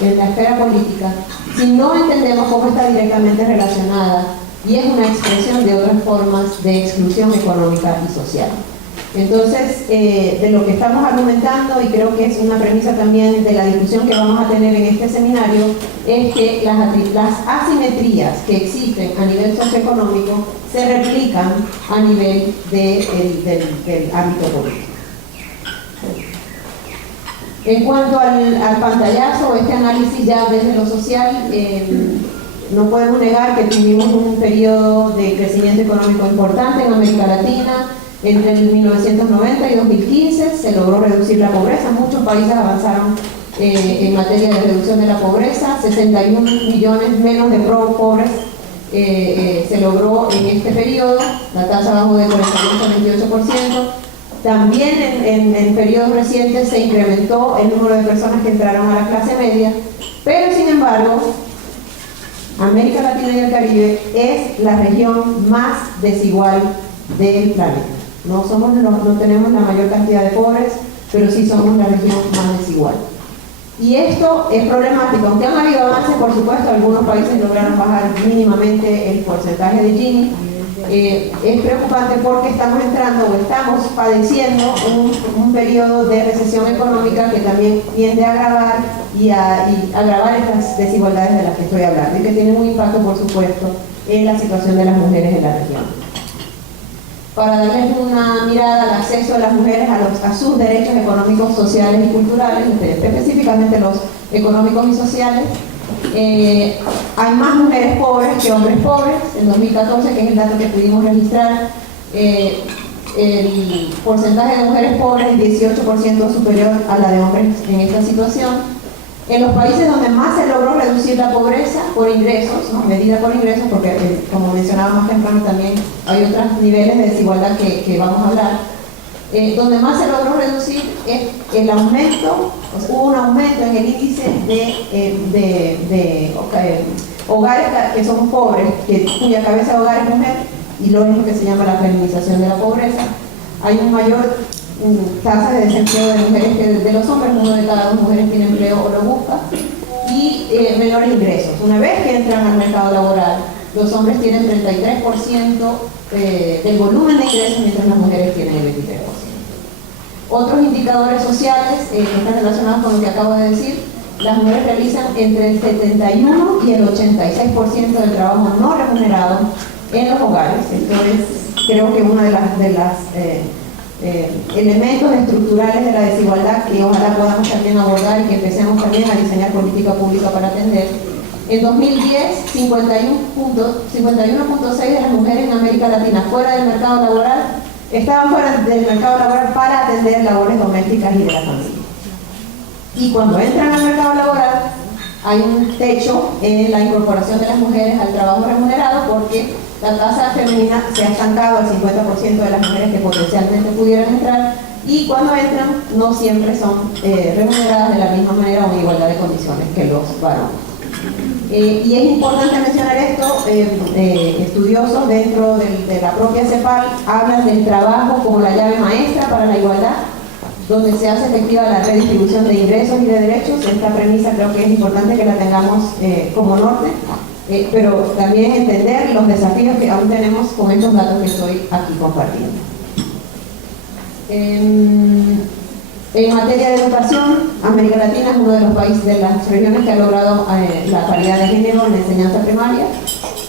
en la esfera política, si no entendemos cómo está directamente relacionada y es una expresión de otras formas de exclusión económica y social. Entonces, de lo que estamos argumentando, y creo que es una premisa también de la discusión que vamos a tener en este seminario, es que las asimetrías que existen a nivel socioeconómico se replican a nivel del ámbito político. En cuanto al pantallazo, este análisis ya desde lo social, no podemos negar que tuvimos un periodo de crecimiento económico importante en América Latina. Entre el 1990 y 2015 se logró reducir la pobreza. Muchos países avanzaron en materia de reducción de la pobreza. 61 millones menos de pobres se logró en este periodo. La tasa bajó de 48 a 28%. También en periodos recientes se incrementó el número de personas que entraron a la clase media. Pero sin embargo, América Latina y el Caribe es la región más desigual del planeta. No tenemos la mayor cantidad de pobres, pero sí somos la región más desigual. Y esto es problemático. Aunque han habido avances, por supuesto, algunos países lograron bajar mínimamente el porcentaje de Gini. Es preocupante porque estamos padeciendo un periodo de recesión económica que también tiende a agravar y agravar estas desigualdades de las que estoy hablando y que tienen un impacto, por supuesto, en la situación de las mujeres en la región. Para darles una mirada al acceso de las mujeres a sus derechos económicos, sociales y culturales, específicamente los económicos y sociales, hay más mujeres pobres que hombres pobres. En 2014, que es el dato que pudimos registrar, el porcentaje de mujeres pobres es 18% superior a la de hombres en esta situación. En los países donde más se logró reducir la pobreza por ingresos, ¿no? Medida por ingresos, porque como mencionaba más temprano también hay otros niveles de desigualdad que vamos a hablar, donde más se logró reducir es el aumento, hubo un aumento en el índice de hogares que son pobres, cuya cabeza de hogar es mujer, y lo mismo que se llama la feminización de la pobreza. Hay un mayor tasa de desempleo de mujeres que de los hombres. 1 de cada 2 mujeres tiene empleo o lo busca, y menores ingresos. Una vez que entran al mercado laboral, los hombres tienen 33% del volumen de ingresos, mientras las mujeres tienen el 23%. Otros indicadores sociales que están relacionados con lo que acabo de decir: las mujeres realizan entre el 71 y el 86% del trabajo no remunerado en los hogares. Entonces, creo que uno de las elementos estructurales de la desigualdad que ojalá podamos también abordar y que empecemos también a diseñar política pública para atender. En 2010, 51.6 de las mujeres en América Latina fuera del mercado laboral estaban fuera del mercado laboral para atender labores domésticas y de la familia. Y cuando entran al mercado laboral hay un techo en la incorporación de las mujeres al trabajo remunerado, porque la tasa femenina se ha estancado al 50% de las mujeres que potencialmente pudieran entrar, y cuando entran no siempre son remuneradas de la misma manera o en igualdad de condiciones que los varones. Y es importante mencionar esto. Estudiosos dentro de la propia CEPAL hablan del trabajo como la llave maestra para la igualdad, donde se hace efectiva la redistribución de ingresos y de derechos. Esta premisa creo que es importante que la tengamos como norte, pero también entender los desafíos que aún tenemos con estos datos que estoy aquí compartiendo. En materia de educación, América Latina es uno de los países, de las regiones que ha logrado la paridad de género en la enseñanza primaria.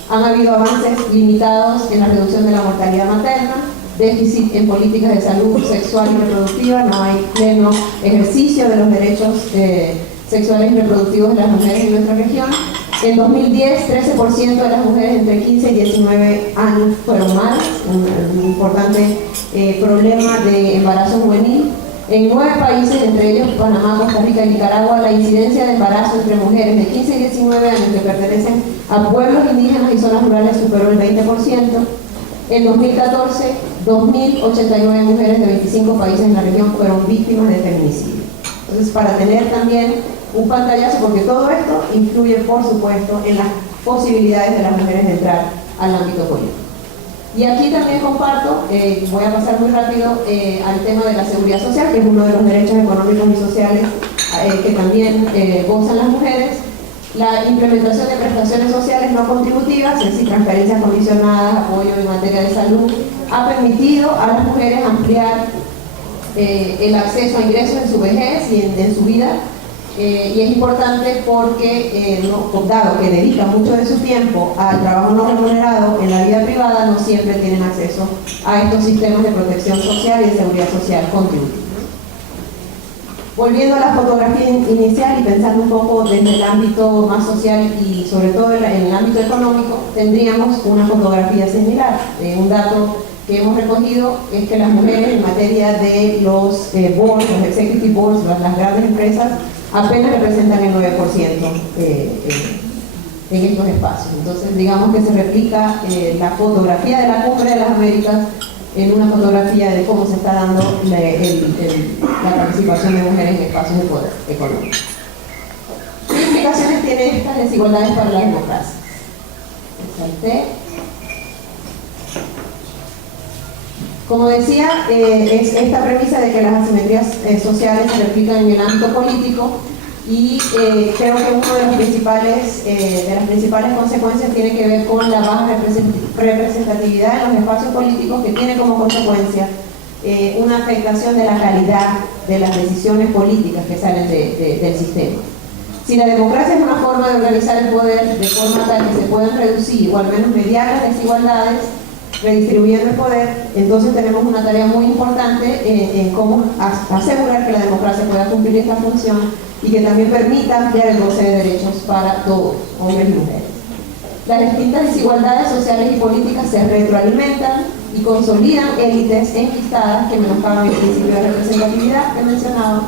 Han habido avances limitados en la reducción de la mortalidad materna, déficit en políticas de salud sexual y reproductiva, no hay pleno ejercicio de los derechos sexuales y reproductivos de las mujeres en nuestra región. En 2010, 13% de las mujeres entre 15 y 19 años fueron madres, un importante problema de embarazo juvenil. En 9 países, entre ellos Panamá, Costa Rica y Nicaragua, la incidencia de embarazo entre mujeres de 15 y 19 años que pertenecen a pueblos indígenas y zonas rurales superó el 20%. En 2014, 2.089 mujeres de 25 países en la región fueron víctimas de feminicidio. Entonces, para tener también un pantallazo, porque todo esto influye, por supuesto, en las posibilidades de las mujeres de entrar al ámbito político. Y aquí también comparto, voy a pasar muy rápido al tema de la seguridad social, que es uno de los derechos económicos y sociales que también gozan las mujeres. La implementación de prestaciones sociales no contributivas, es decir, transferencias condicionadas, apoyo en materia de salud, ha permitido a las mujeres ampliar el acceso a ingresos en su vejez y en su vida. Y es importante porque, dado que dedican mucho de su tiempo al trabajo no remunerado en la vida privada, no siempre tienen acceso a estos sistemas de protección social y de seguridad social contributiva. Volviendo a la fotografía inicial y pensando un poco desde el ámbito más social y sobre todo en el ámbito económico, tendríamos una fotografía similar. Un dato que hemos recogido es que las mujeres en materia de los boards, los executive boards, las grandes empresas, apenas representan el 9% en estos espacios. Entonces, digamos que se replica la fotografía de la Cumbre de las Américas en una fotografía de cómo se está dando la participación de mujeres en espacios de poder económico. ¿Qué implicaciones tienen estas desigualdades para la democracia? Como decía, es esta premisa de que las asimetrías sociales se replican en el ámbito político y creo que una de las principales consecuencias tiene que ver con la baja representatividad en los espacios políticos, que tiene como consecuencia una afectación de la calidad de las decisiones políticas que salen del sistema. Si la democracia es una forma de organizar el poder de forma tal que se puedan reducir o al menos mediar las desigualdades, redistribuyendo el poder, entonces tenemos una tarea muy importante en cómo asegurar que la democracia pueda cumplir esta función y que también permita ampliar el goce de derechos para todos, hombres y mujeres. Las distintas desigualdades sociales y políticas se retroalimentan y consolidan élites enquistadas que menoscaban el principio de representatividad que mencionaba.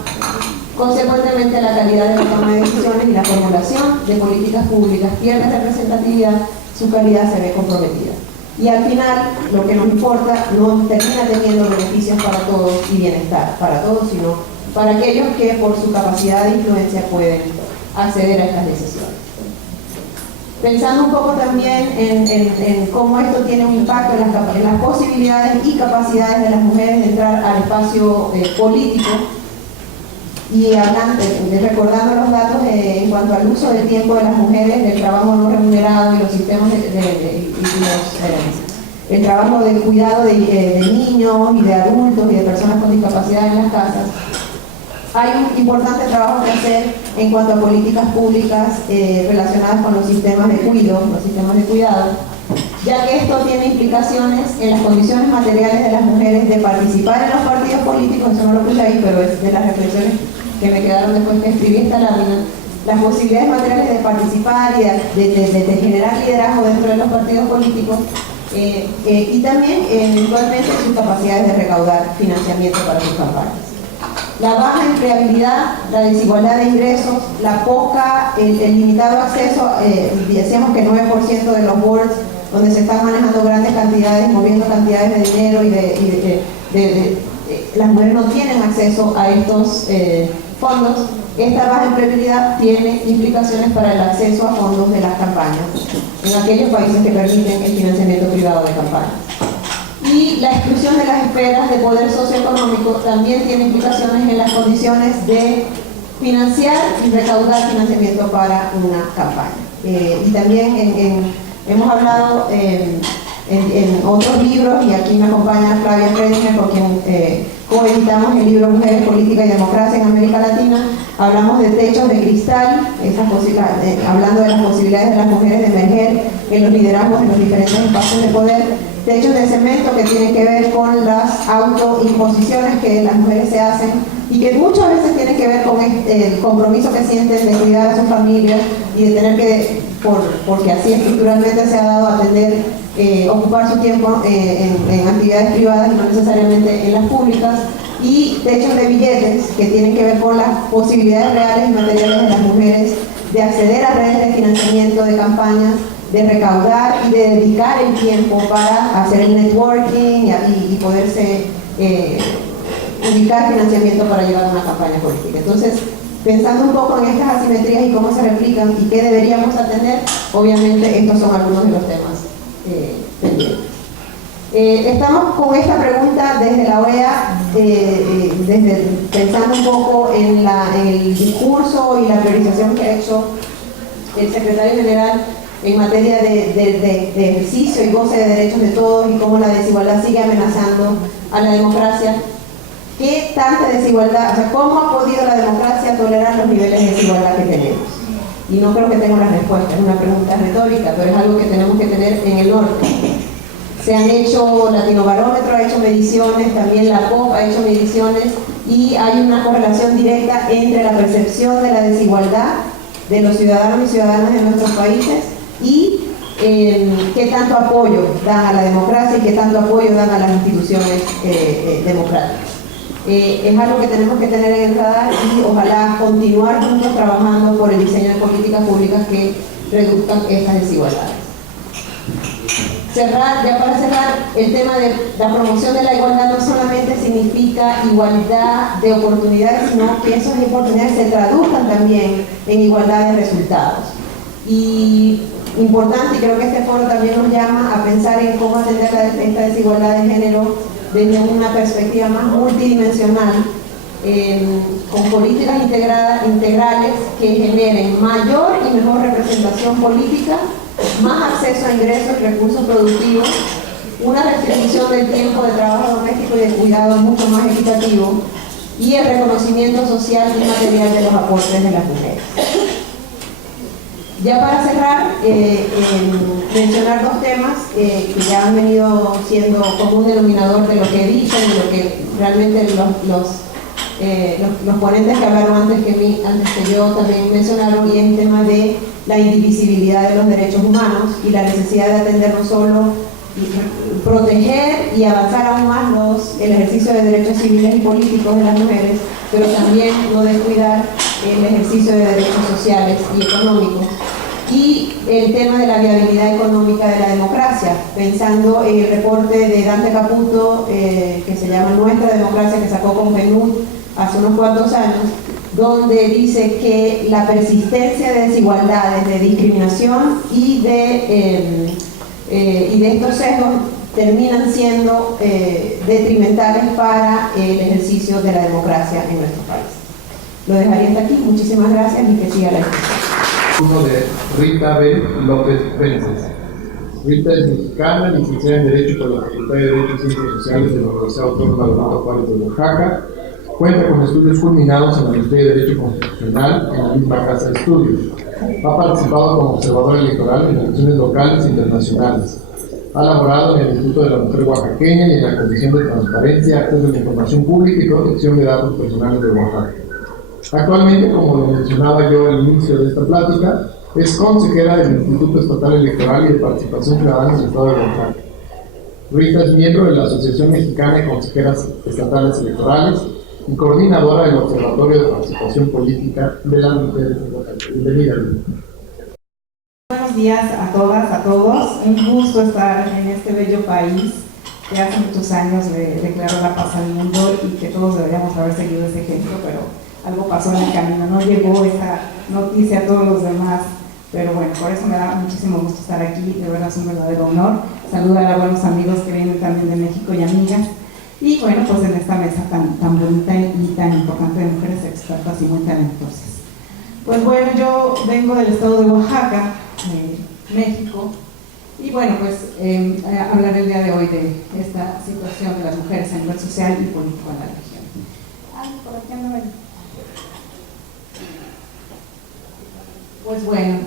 Consecuentemente, la calidad de la toma de decisiones y la formulación de políticas públicas pierde representatividad, su calidad se ve comprometida. Y al final, lo que nos importa no termina teniendo beneficios para todos y bienestar para todos, sino para aquellos que por su capacidad de influencia pueden acceder a estas decisiones. Pensando un poco también en cómo esto tiene un impacto en las posibilidades y capacidades de las mujeres de entrar al espacio político, y recordando los datos en cuanto al uso del tiempo de las mujeres, del trabajo no remunerado y los sistemas el trabajo de cuidado de niños y de adultos y de personas con discapacidad en las casas, hay un importante trabajo que hacer en cuanto a políticas públicas relacionadas con los sistemas de cuidado, ya que esto tiene implicaciones en las condiciones materiales de las mujeres de participar en los partidos políticos. Eso no lo puse ahí, pero es de las reflexiones que me quedaron después que escribí esta lámina. Las posibilidades materiales de participar y de generar liderazgo dentro de los partidos políticos y también eventualmente sus capacidades de recaudar financiamiento para sus campañas. La baja empleabilidad, la desigualdad de ingresos, el limitado acceso, decíamos que 9% de los boards donde se están manejando grandes cantidades, moviendo cantidades de dinero y las mujeres no tienen acceso a estos fondos. Esta baja empleabilidad tiene implicaciones para el acceso a fondos de las campañas en aquellos países que permiten el financiamiento privado de campañas. Y la exclusión de las esferas de poder socioeconómico también tiene implicaciones en las condiciones de financiar y recaudar financiamiento para una campaña. Y también hemos hablado en otros libros, y aquí me acompaña Flavia Predinger, con quien coeditamos el libro Mujeres, Política y Democracia en América Latina. Hablamos de techos de cristal, hablando de las posibilidades de las mujeres de emerger en los liderazgos en los diferentes espacios de poder. Techos de cemento que tienen que ver con las autoimposiciones que las mujeres se hacen y que muchas veces tienen que ver con el compromiso que sienten de cuidar a sus familias y de tener que, porque así estructuralmente se ha dado a atender, ocupar su tiempo en actividades privadas y no necesariamente en las públicas. Y techos de billetes que tienen que ver con las posibilidades reales y materiales de las mujeres de acceder a redes de financiamiento de campañas, de recaudar y de dedicar el tiempo para hacer el networking y poderse ubicar financiamiento para llevar una campaña política. Entonces, pensando un poco en estas asimetrías y cómo se replican y qué deberíamos atender, obviamente estos son algunos de los temas pendientes. Estamos con esta pregunta desde la OEA, pensando un poco en el discurso y la priorización que ha hecho el secretario general en materia de ejercicio y goce de derechos de todos y cómo la desigualdad sigue amenazando a la democracia. ¿Qué tanta desigualdad, o sea, cómo ha podido la democracia tolerar los niveles de desigualdad que tenemos? Y no creo que tenga la respuesta, es una pregunta retórica, pero es algo que tenemos que tener en el norte. Se han hecho, Latinobarómetro ha hecho mediciones, también la COP ha hecho mediciones, y hay una correlación directa entre la percepción de la desigualdad de los ciudadanos y ciudadanas de nuestros países y qué tanto apoyo dan a la democracia y qué tanto apoyo dan a las instituciones democráticas. Es algo que tenemos que tener en el radar y ojalá continuar juntos trabajando por el diseño de políticas públicas que reduzcan estas desigualdades. Ya para cerrar, el tema de la promoción de la igualdad no solamente significa igualdad de oportunidades, sino que esas oportunidades se traduzcan también en igualdad de resultados. Y importante, y creo que este foro también nos llama a pensar en cómo atender esta desigualdad de género desde una perspectiva más multidimensional, con políticas integrales que generen mayor y mejor representación política, más acceso a ingresos y recursos productivos, una restribución del tiempo de trabajo doméstico y de cuidado mucho más equitativo y el reconocimiento social y material de los aportes de las mujeres. Ya para cerrar, mencionar dos temas que ya han venido siendo como un denominador de lo que he dicho y de lo que realmente los ponentes que hablaron antes que yo también mencionaron, y es el tema de la indivisibilidad de los derechos humanos y la necesidad de atender no solo proteger y avanzar aún más el ejercicio de derechos civiles y políticos de las mujeres, pero también no descuidar el ejercicio de derechos sociales y económicos. Y el tema de la viabilidad económica de la democracia, pensando en el reporte de Dante Caputo, que se llama Nuestra Democracia, que sacó con PNUD hace unos cuantos años, donde dice que la persistencia de desigualdades, de discriminación y de estos sesgos terminan siendo detrimentales para el ejercicio de la democracia en nuestro país. Lo dejaría hasta aquí. Muchísimas gracias y que siga la discusión. Uno de Rita B. López Pérez. Rita es mexicana, licenciada en Derecho por la Facultad de Derecho y Ciencias Sociales de la Universidad Autónoma de Benito Juárez de Oaxaca. Cuenta con estudios culminados en la Maestría de Derecho Constitucional en la misma casa de estudios. Ha participado como observador electoral en elecciones locales e internacionales. Ha laborado en el Instituto de la Mujer Oaxaqueña y en la Comisión de Transparencia, Acceso a la Información Pública y Protección de Datos Personales de Oaxaca. Actualmente, como lo mencionaba yo al inicio de esta plática, es consejera del Instituto Estatal Electoral y de Participación Ciudadana del Estado de Oaxaca. Rita es miembro de la Asociación Mexicana de Consejeras Estatales Electorales y coordinadora del Observatorio de Participación Política de las Mujeres de Oaxaca. Bienvenida. Buenos días a todas, a todos. Un gusto estar en este bello país que hace muchos años le declaró la paz al mundo y que todos deberíamos haber seguido ese ejemplo, pero algo pasó en el camino, no llegó esa noticia a todos los demás, pero bueno, por eso me da muchísimo gusto estar aquí, de verdad es un verdadero honor. Saludar a buenos amigos que vienen también de México y amigas, y bueno, pues en esta mesa tan bonita y tan importante de mujeres expertas y muy talentosas. Pues bueno, yo vengo del estado de Oaxaca, México, y bueno, pues hablaré el día de hoy de esta situación de las mujeres a nivel social y político en la región. Por aquí ando. Pues bueno,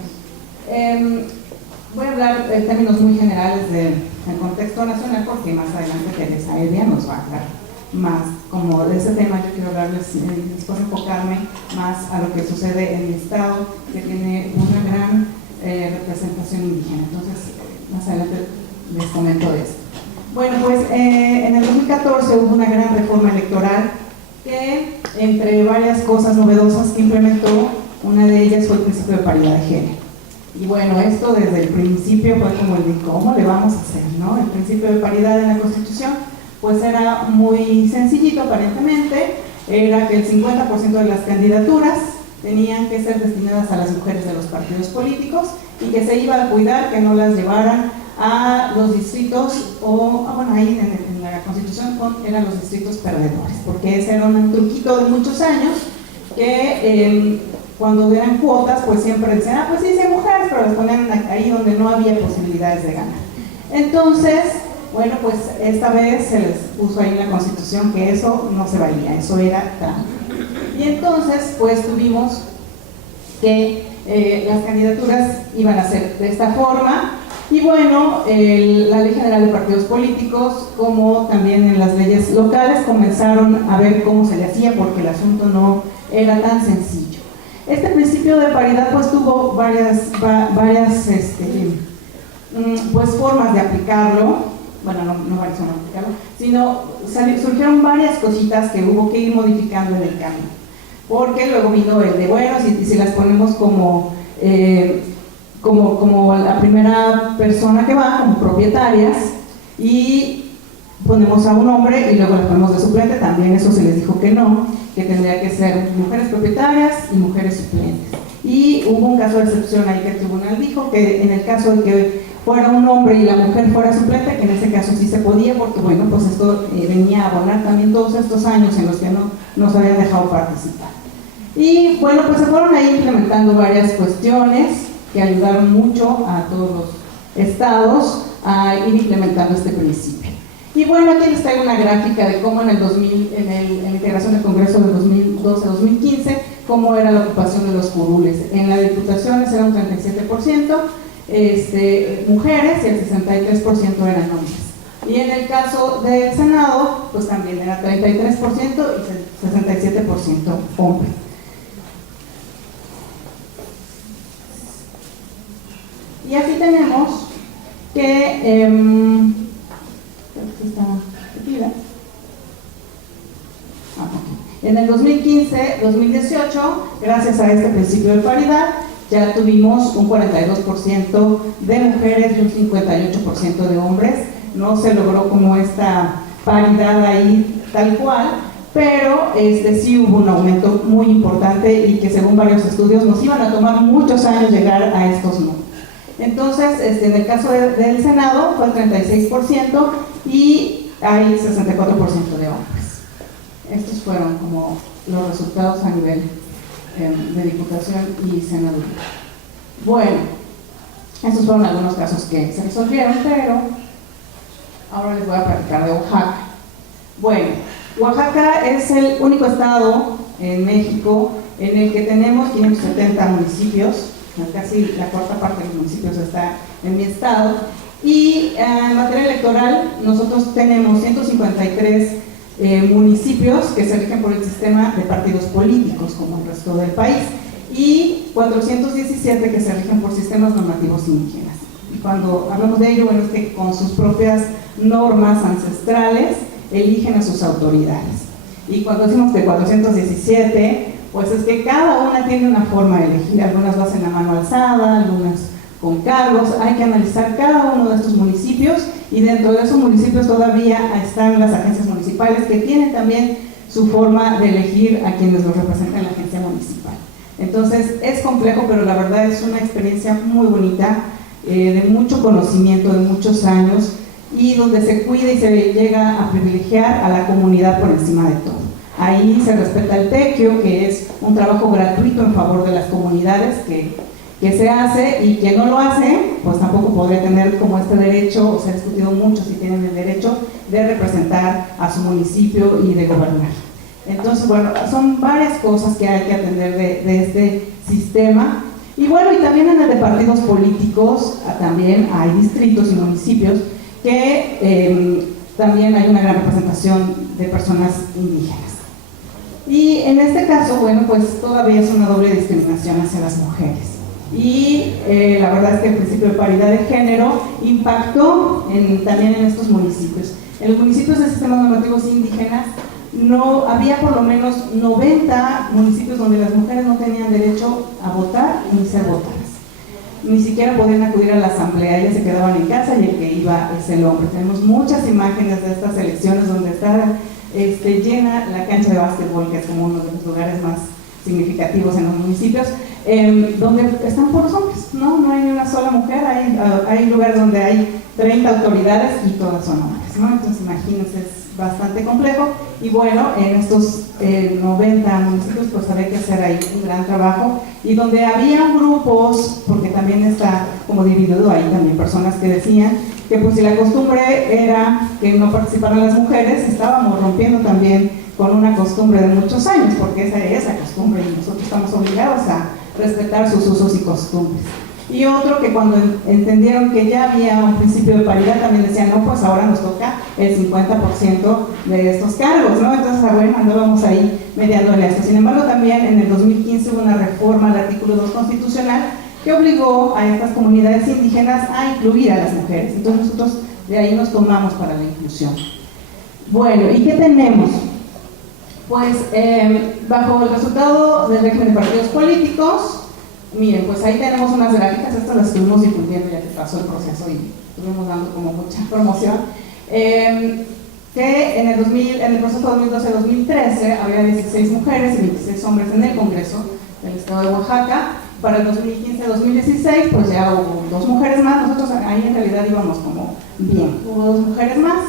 voy a hablar en términos muy generales del contexto nacional, porque más adelante Teresa Elia nos va a hablar más como de ese tema. Yo quiero hablarles, después enfocarme más a lo que sucede en mi estado, que tiene una gran representación indígena. Entonces, más adelante les comento de esto. Bueno, pues en el 2014 hubo una gran reforma electoral que, entre varias cosas novedosas que implementó, una de ellas fue el principio de paridad de género. Y bueno, esto desde el principio fue como el de cómo le vamos a hacer, ¿no? El principio de paridad en la Constitución pues era muy sencillito aparentemente, era que el 50% de las candidaturas tenían que ser destinadas a las mujeres de los partidos políticos y que se iba a cuidar que no las llevaran a los distritos, bueno, ahí en la Constitución eran los distritos perdedores, porque ese era un truquito de muchos años que cuando eran cuotas, pues siempre decían, pues sí, sí hay mujeres, pero las ponían ahí donde no había posibilidades de ganar. Entonces, bueno, pues esta vez se les puso ahí en la Constitución que eso no se valía, eso era trampa. Y entonces, pues tuvimos que las candidaturas iban a ser de esta forma. Y bueno, la Ley General de Partidos Políticos, como también en las leyes locales, comenzaron a ver cómo se le hacía, porque el asunto no era tan sencillo. Este principio de paridad pues tuvo varias pues formas de aplicarlo, bueno, no varias formas de aplicarlo, sino surgieron varias cositas que hubo que ir modificando en el camino, porque luego vino el de, bueno, si las ponemos como la primera persona que va, como propietarias, y ponemos a un hombre y luego le ponemos de suplente, también eso se les dijo que no, que tendría que ser mujeres propietarias y mujeres suplentes. Y hubo un caso de excepción ahí que el tribunal dijo que en el caso de que fuera un hombre y la mujer fuera suplente, que en ese caso sí se podía, porque bueno, pues esto venía a abonar también todos estos años en los que no nos habían dejado participar. Y bueno, pues se fueron ahí implementando varias cuestiones que ayudaron mucho a todos los estados a ir implementando este principio. Y bueno, aquí les traigo una gráfica de cómo en la integración del Congreso de 2012-2015, cómo era la ocupación de los curules. En las diputaciones era un 37% mujeres y el 63% eran hombres. Y en el caso del Senado, pues también era 33% y 67% hombres. Y así tenemos que en el 2015-2018, gracias a este principio de paridad, ya tuvimos un 42% de mujeres y un 58% de hombres. No se logró como esta paridad ahí tal cual, pero sí hubo un aumento muy importante y que según varios estudios nos iban a tomar muchos años llegar a estos números. Entonces, en el caso del Senado fue el 36% y hay 64% de hombres. Estos fueron como los resultados a nivel de Diputación y Senaduría. Bueno, estos fueron algunos casos que se resolvieron, pero ahora les voy a platicar de Oaxaca. Bueno, Oaxaca es el único estado en México en el que tenemos 570 municipios. Casi la cuarta parte de los municipios está en mi estado, y en materia electoral nosotros tenemos 153 municipios que se rigen por el sistema de partidos políticos como el resto del país, y 417 que se rigen por sistemas normativos indígenas. Y cuando hablamos de ello, bueno, es que con sus propias normas ancestrales eligen a sus autoridades. Y cuando decimos que 417, pues es que cada una tiene una forma de elegir, algunas lo hacen a mano alzada, algunas con cargos. Hay que analizar cada uno de estos municipios, y dentro de esos municipios todavía están las agencias municipales que tienen también su forma de elegir a quienes los representan en la agencia municipal. Entonces es complejo, pero la verdad es una experiencia muy bonita, de mucho conocimiento, de muchos años, y donde se cuida y se llega a privilegiar a la comunidad por encima de todo. Ahí se respeta el tequio, que es un trabajo gratuito en favor de las comunidades que se hace, y quien no lo hace, pues tampoco podría tener como este derecho, o se ha discutido mucho si tienen el derecho de representar a su municipio y de gobernar. Entonces, bueno, son varias cosas que hay que atender de este sistema. Y bueno, y también en el de partidos políticos, también hay distritos y municipios que también hay una gran representación de personas indígenas. Y en este caso, bueno, pues todavía es una doble discriminación hacia las mujeres. Y la verdad es que el principio de paridad de género impactó también en estos municipios. En los municipios de sistemas normativos indígenas no había por lo menos 90 municipios donde las mujeres no tenían derecho a votar ni ser votadas. Ni siquiera podían acudir a la asamblea, ellas se quedaban en casa y el que iba es el hombre. Tenemos muchas imágenes de estas elecciones donde está llena la cancha de básquetbol, que es como uno de los lugares más significativos en los municipios. donde están puros hombres, no hay ni una sola mujer, hay lugares donde hay 30 autoridades y todas son hombres, ¿no? Entonces imagínense, es bastante complejo, y bueno, en estos 90 municipios pues había que hacer ahí un gran trabajo, y donde había grupos, porque también está como dividido ahí también personas que decían que pues si la costumbre era que no participaran las mujeres, estábamos rompiendo también con una costumbre de muchos años, porque esa es la costumbre y nosotros estamos obligados a respetar sus usos y costumbres. Y otro que cuando entendieron que ya había un principio de paridad también decían, no, pues ahora nos toca el 50% de estos cargos, ¿no? Entonces, bueno, andábamos ahí mediándole esto. Sin embargo, también en el 2015 hubo una reforma al artículo 2 constitucional que obligó a estas comunidades indígenas a incluir a las mujeres. Entonces nosotros de ahí nos tomamos para la inclusión. Bueno, ¿y qué tenemos? Pues bajo el resultado del régimen de partidos políticos, miren, pues ahí tenemos unas gráficas, estas las estuvimos difundiendo ya que pasó el proceso y estuvimos dando como mucha promoción, que en el proceso 2012-2013 había 16 mujeres y 26 hombres en el Congreso del Estado de Oaxaca. Para el 2015-2016 pues ya hubo 2 mujeres más, nosotros ahí en realidad íbamos como bien, hubo 2 mujeres más.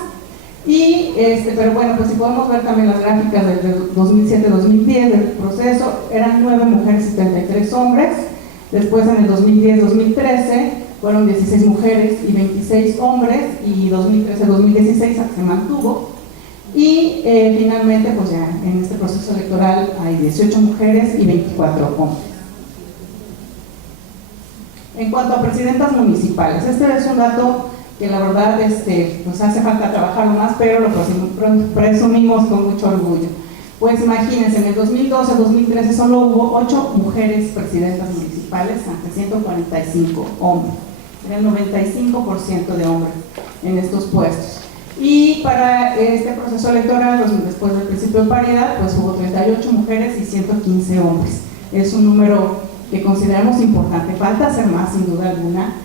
Y pero bueno, pues si podemos ver también las gráficas del 2007-2010 del proceso, eran 9 mujeres y 33 hombres. Después en el 2010-2013 fueron 16 mujeres y 26 hombres, y 2013-2016 se mantuvo. Y finalmente pues ya en este proceso electoral hay 18 mujeres y 24 hombres. En cuanto a presidentas municipales, este es un dato que la verdad pues hace falta trabajarlo más, pero lo presumimos con mucho orgullo. Pues imagínense, en el 2012-2013 solo hubo 8 mujeres presidentas municipales ante 145 hombres. Era el 95% de hombres en estos puestos. Y para este proceso electoral, después del principio de paridad, pues hubo 38 mujeres y 115 hombres. Es un número que consideramos importante, falta hacer más sin duda alguna,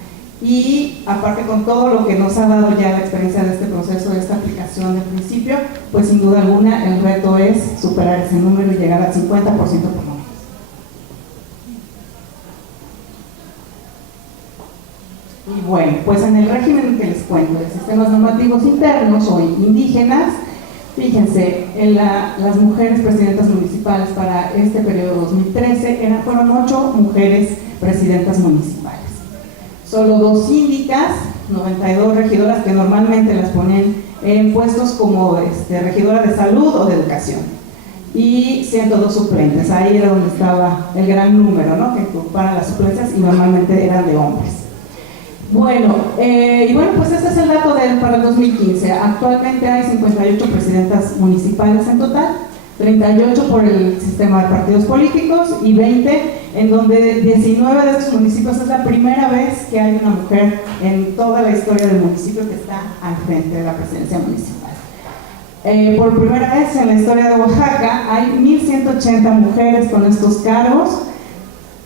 y aparte con todo lo que nos ha dado ya la experiencia de este proceso, de esta aplicación del principio, pues sin duda alguna el reto es superar ese número y llegar al 50% por lo menos. Y bueno, pues en el régimen que les cuento de sistemas normativos internos o indígenas, fíjense, las mujeres presidentas municipales para este periodo 2013 fueron 8 mujeres presidentas municipales. Solo 2 síndicas, 92 regidoras que normalmente las ponen en puestos como regidora de salud o de educación, y 102 suplentes. Ahí era donde estaba el gran número, ¿no?, que ocupaban las suplencias y normalmente eran de hombres. Bueno, pues este es el dato para el 2015. Actualmente hay 58 presidentas municipales en total, 38 por el sistema de partidos políticos y 20 en donde 19 de estos municipios es la primera vez que hay una mujer en toda la historia del municipio que está al frente de la presidencia municipal. Por primera vez en la historia de Oaxaca hay 1.180 mujeres con estos cargos.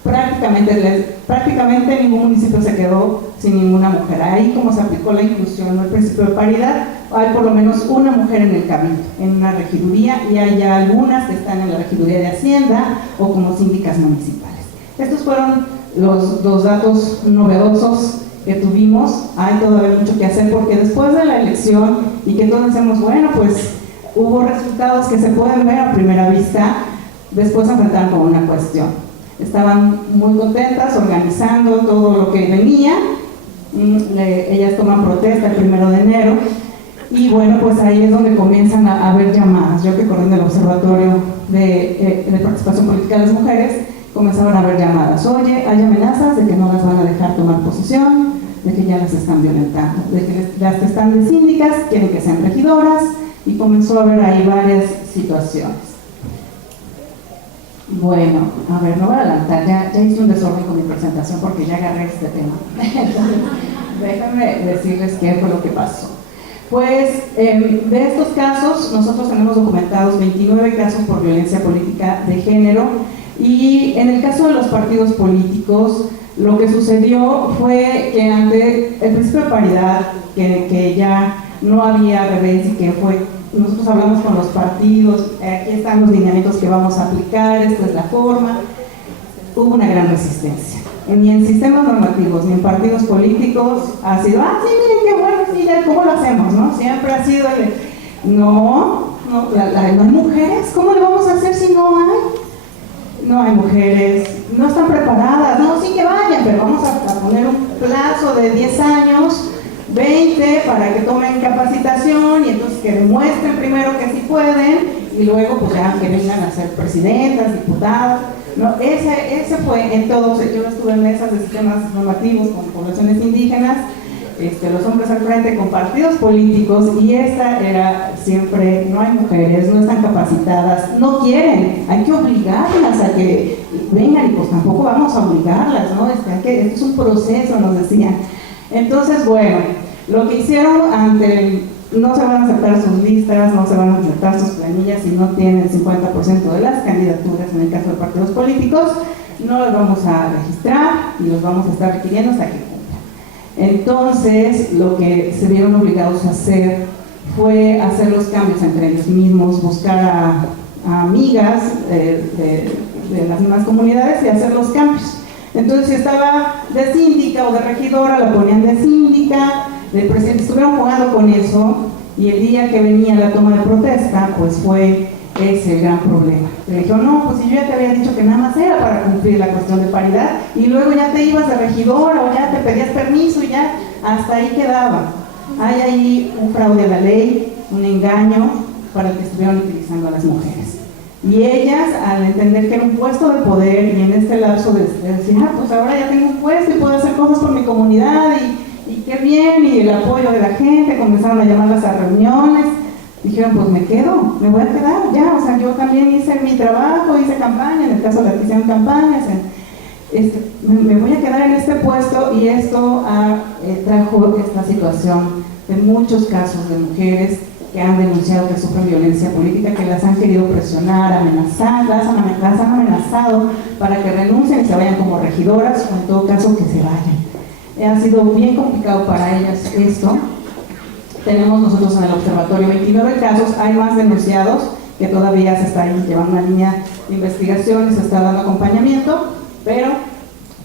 Prácticamente ningún municipio se quedó sin ninguna mujer. Ahí, como se aplicó la inclusión, el principio de paridad, hay por lo menos una mujer en el cabildo, en una regiduría, y hay ya algunas que están en la regiduría de Hacienda o como síndicas municipales. Estos fueron los datos novedosos que tuvimos. Hay todavía mucho que hacer porque después de la elección y que todos decimos, bueno, pues hubo resultados que se pueden ver a primera vista, después se enfrentaron con una cuestión. Estaban muy contentas organizando todo lo que venía. Ellas toman protesta el 1 de enero y bueno, pues ahí es donde comienzan a haber llamadas. Yo que coordino el Observatorio de Participación Política de las Mujeres, comenzaron a haber llamadas. Oye, hay amenazas de que no las van a dejar tomar posesión, de que ya las están violentando, de que las que están de síndicas quieren que sean regidoras, y comenzó a haber ahí varias situaciones. Bueno, a ver, no voy a adelantar, ya hice un desorden con mi presentación porque ya agarré este tema. Déjenme decirles qué fue lo que pasó. Pues de estos casos, nosotros tenemos documentados 29 casos por violencia política de género, y en el caso de los partidos políticos, lo que sucedió fue que ante el principio de paridad, que ya no había revés y que nosotros hablamos con los partidos, aquí están los lineamientos que vamos a aplicar, esta es la forma. hubo una gran resistencia. Ni en sistemas normativos, ni en partidos políticos ha sido, sí, miren qué bueno, sí, ya, ¿cómo lo hacemos? ¿No? Siempre ha sido, no hay mujeres, ¿cómo le vamos a hacer si no hay? No hay mujeres, no están preparadas, no, sí que vayan, pero vamos a poner un plazo de 10 años, 20, para que tomen capacitación y entonces que demuestren primero que sí pueden y luego pues ya que vengan a ser presidentas, diputadas. No, ese fue en todos. Yo estuve en mesas de sistemas normativos con poblaciones indígenas, los hombres al frente con partidos políticos, y esta era siempre: no hay mujeres, no están capacitadas, no quieren, hay que obligarlas a que vengan, y pues tampoco vamos a obligarlas, ¿no? Esto es un proceso, nos decían. Entonces, bueno, lo que hicieron no se van a aceptar sus listas, no se van a aceptar sus planillas si no tienen el 50% de las candidaturas, en el caso de partidos políticos, no los vamos a registrar y los vamos a estar requiriendo hasta que cumplan. Entonces, lo que se vieron obligados a hacer fue hacer los cambios entre ellos mismos, buscar a amigas de las mismas comunidades y hacer los cambios. Entonces, si estaba de síndica o de regidora, la ponían de síndica, del presidente. Estuvieron jugando con eso, y el día que venía la toma de protesta, pues fue ese el gran problema. Le dijeron: no, pues si yo ya te había dicho que nada más era para cumplir la cuestión de paridad, y luego ya te ibas de regidora o ya te pedías permiso y ya hasta ahí quedaba. Hay ahí un fraude a la ley, un engaño para el que estuvieron utilizando a las mujeres. Y ellas, al entender que era un puesto de poder, y en este lapso de decir: pues ahora ya tengo un puesto y puedo hacer cosas por mi comunidad, y qué bien, y el apoyo de la gente, comenzaron a llamarlas a reuniones, dijeron: pues me quedo, me voy a quedar ya, o sea, yo también hice mi trabajo, hice campaña, en el caso de la que hicieron campañas, me voy a quedar en este puesto. Y esto trajo esta situación de muchos casos de mujeres que han denunciado que sufren violencia política, que las han querido presionar, amenazar, las han amenazado para que renuncien y se vayan como regidoras, o en todo caso que se vayan. Ha sido bien complicado para ellas esto. Tenemos nosotros en el observatorio 29 casos, hay más denunciados que todavía se está llevando una línea de investigación y se está dando acompañamiento, pero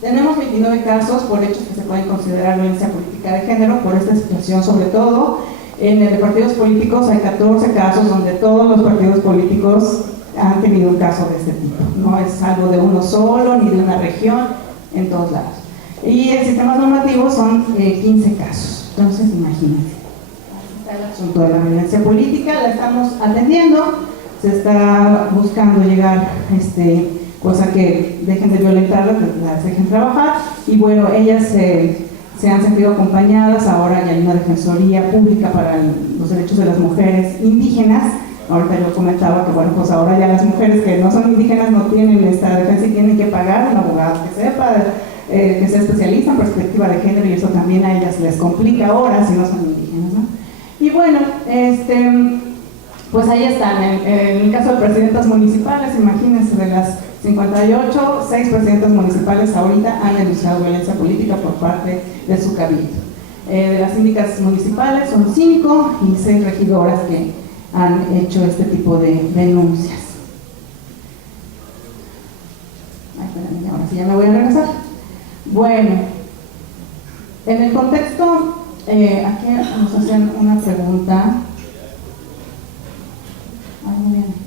tenemos 29 casos por hechos que se pueden considerar violencia política de género por esta situación. Sobre todo en el de partidos políticos hay 14 casos donde todos los partidos políticos han tenido un caso de este tipo. No es algo de uno solo ni de una región, en todos lados. Y en sistemas normativos son 15 casos. Entonces, imagínense. Está el asunto de la violencia política, la estamos atendiendo, se está buscando llegar, cosa que dejen de violentarlas, las dejen trabajar, y bueno, ellas se han sentido acompañadas. Ahora ya hay una defensoría pública para los derechos de las mujeres indígenas. Ahorita yo comentaba que bueno, pues ahora ya las mujeres que no son indígenas no tienen esta defensa y tienen que pagar un abogado que sepa, que sea especialista en perspectiva de género, y eso también a ellas les complica ahora si no son indígenas, ¿no? Y bueno, pues ahí están. En el caso de presidentas municipales, imagínense, de las 58, 6 presidentas municipales ahorita han denunciado violencia política por parte de su cabildo. De las síndicas municipales son 5 y 6 regidoras que han hecho este tipo de denuncias. Ay, espérame, ahora sí ya me voy a regresar. Bueno, en el contexto, aquí nos hacen una pregunta. Ay, muy bien.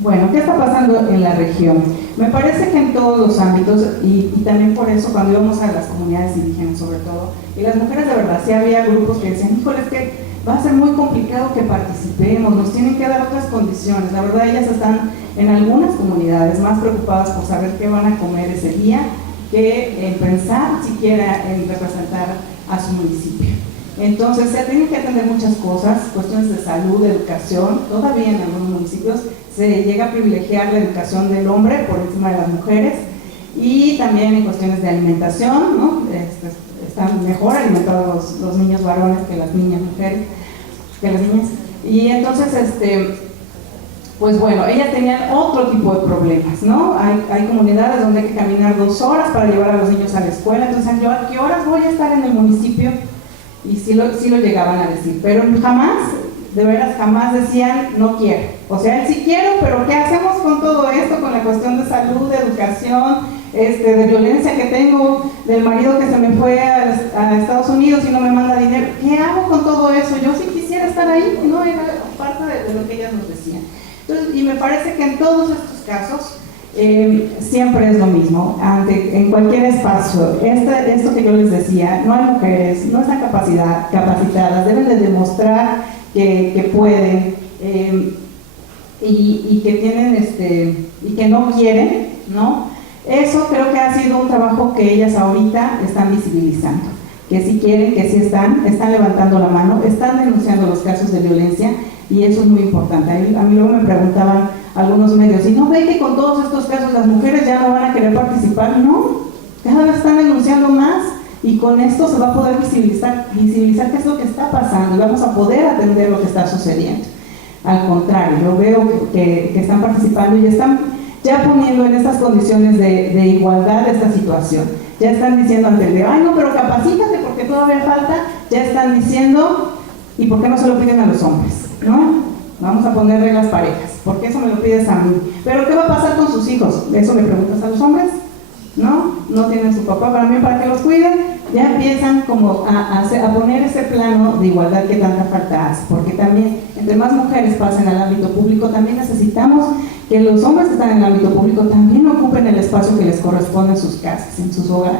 Bueno, ¿qué está pasando en la región? Me parece que en todos los ámbitos, y también por eso cuando íbamos a las comunidades indígenas sobre todo, y las mujeres de verdad, sí había grupos que decían: híjole, es que va a ser muy complicado que participemos, nos tienen que dar otras condiciones. La verdad, ellas están en algunas comunidades más preocupadas por saber qué van a comer ese día que en pensar siquiera en representar a su municipio. Entonces se tienen que atender muchas cosas, cuestiones de salud, de educación. Todavía en algunos municipios se llega a privilegiar la educación del hombre por encima de las mujeres, y también en cuestiones de alimentación, ¿no? Están mejor alimentados los niños varones que las niñas mujeres, que las niñas. Y entonces, pues bueno, ellas tenían otro tipo de problemas, ¿no? Hay comunidades donde hay que caminar 2 horas para llevar a los niños a la escuela. Entonces, ¿yo a qué horas voy a estar en el municipio? Y sí lo llegaban a decir, pero jamás de veras jamás decían no quiero. O sea, él sí quiero, pero ¿qué hacemos con todo esto? Con la cuestión de salud, de educación, de violencia que tengo, del marido que se me fue a Estados Unidos y no me manda dinero. ¿Qué hago con todo eso? Yo sí quisiera estar ahí, no era parte de lo que ellas nos decían. Entonces, y me parece que en todos estos casos siempre es lo mismo, en cualquier espacio. Esto que yo les decía, no hay mujeres, no están capacitadas, deben de demostrar que pueden y que tienen y que no quieren, ¿no? Eso creo que ha sido un trabajo que ellas ahorita están visibilizando, que sí quieren, que sí están levantando la mano, están denunciando los casos de violencia, y eso es muy importante. A mí luego me preguntaban algunos medios, ¿y no ve que con todos estos casos las mujeres ya no van a querer participar? No, cada vez están denunciando más, y con esto se va a poder visibilizar qué es lo que está pasando, y vamos a poder atender lo que está sucediendo. Al contrario, yo veo que están participando y están ya poniendo en estas condiciones de igualdad esta situación. Ya están diciendo ante el de, ay no, pero capacítate porque todavía falta. Ya están diciendo, ¿y por qué no se lo piden a los hombres? ¿No? Vamos a poner reglas parejas. ¿Por qué eso me lo pides a mí? ¿Pero qué va a pasar con sus hijos? ¿Eso le preguntas a los hombres? ¿No? No tienen su papá para que los cuiden. Ya empiezan como a poner ese plano de igualdad que tanta falta hace, porque también entre más mujeres pasen al ámbito público, también necesitamos que los hombres que están en el ámbito público también ocupen el espacio que les corresponde en sus casas, en sus hogares,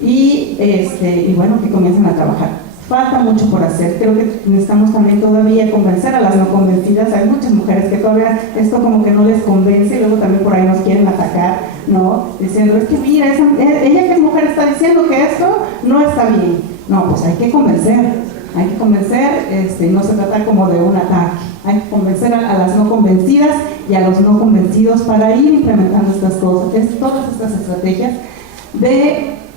y bueno, que comiencen a trabajar. Falta mucho por hacer. Creo que necesitamos también todavía convencer a las no convencidas. Hay muchas mujeres que todavía esto como que no les convence, y luego también por ahí nos quieren atacar, ¿no? Diciendo, es que mira, ella que es mujer está diciendo que esto no está bien. No, pues hay que convencer, no se trata como de un ataque. Hay que convencer a las no convencidas y a los no convencidos para ir implementando estas cosas, todas estas estrategias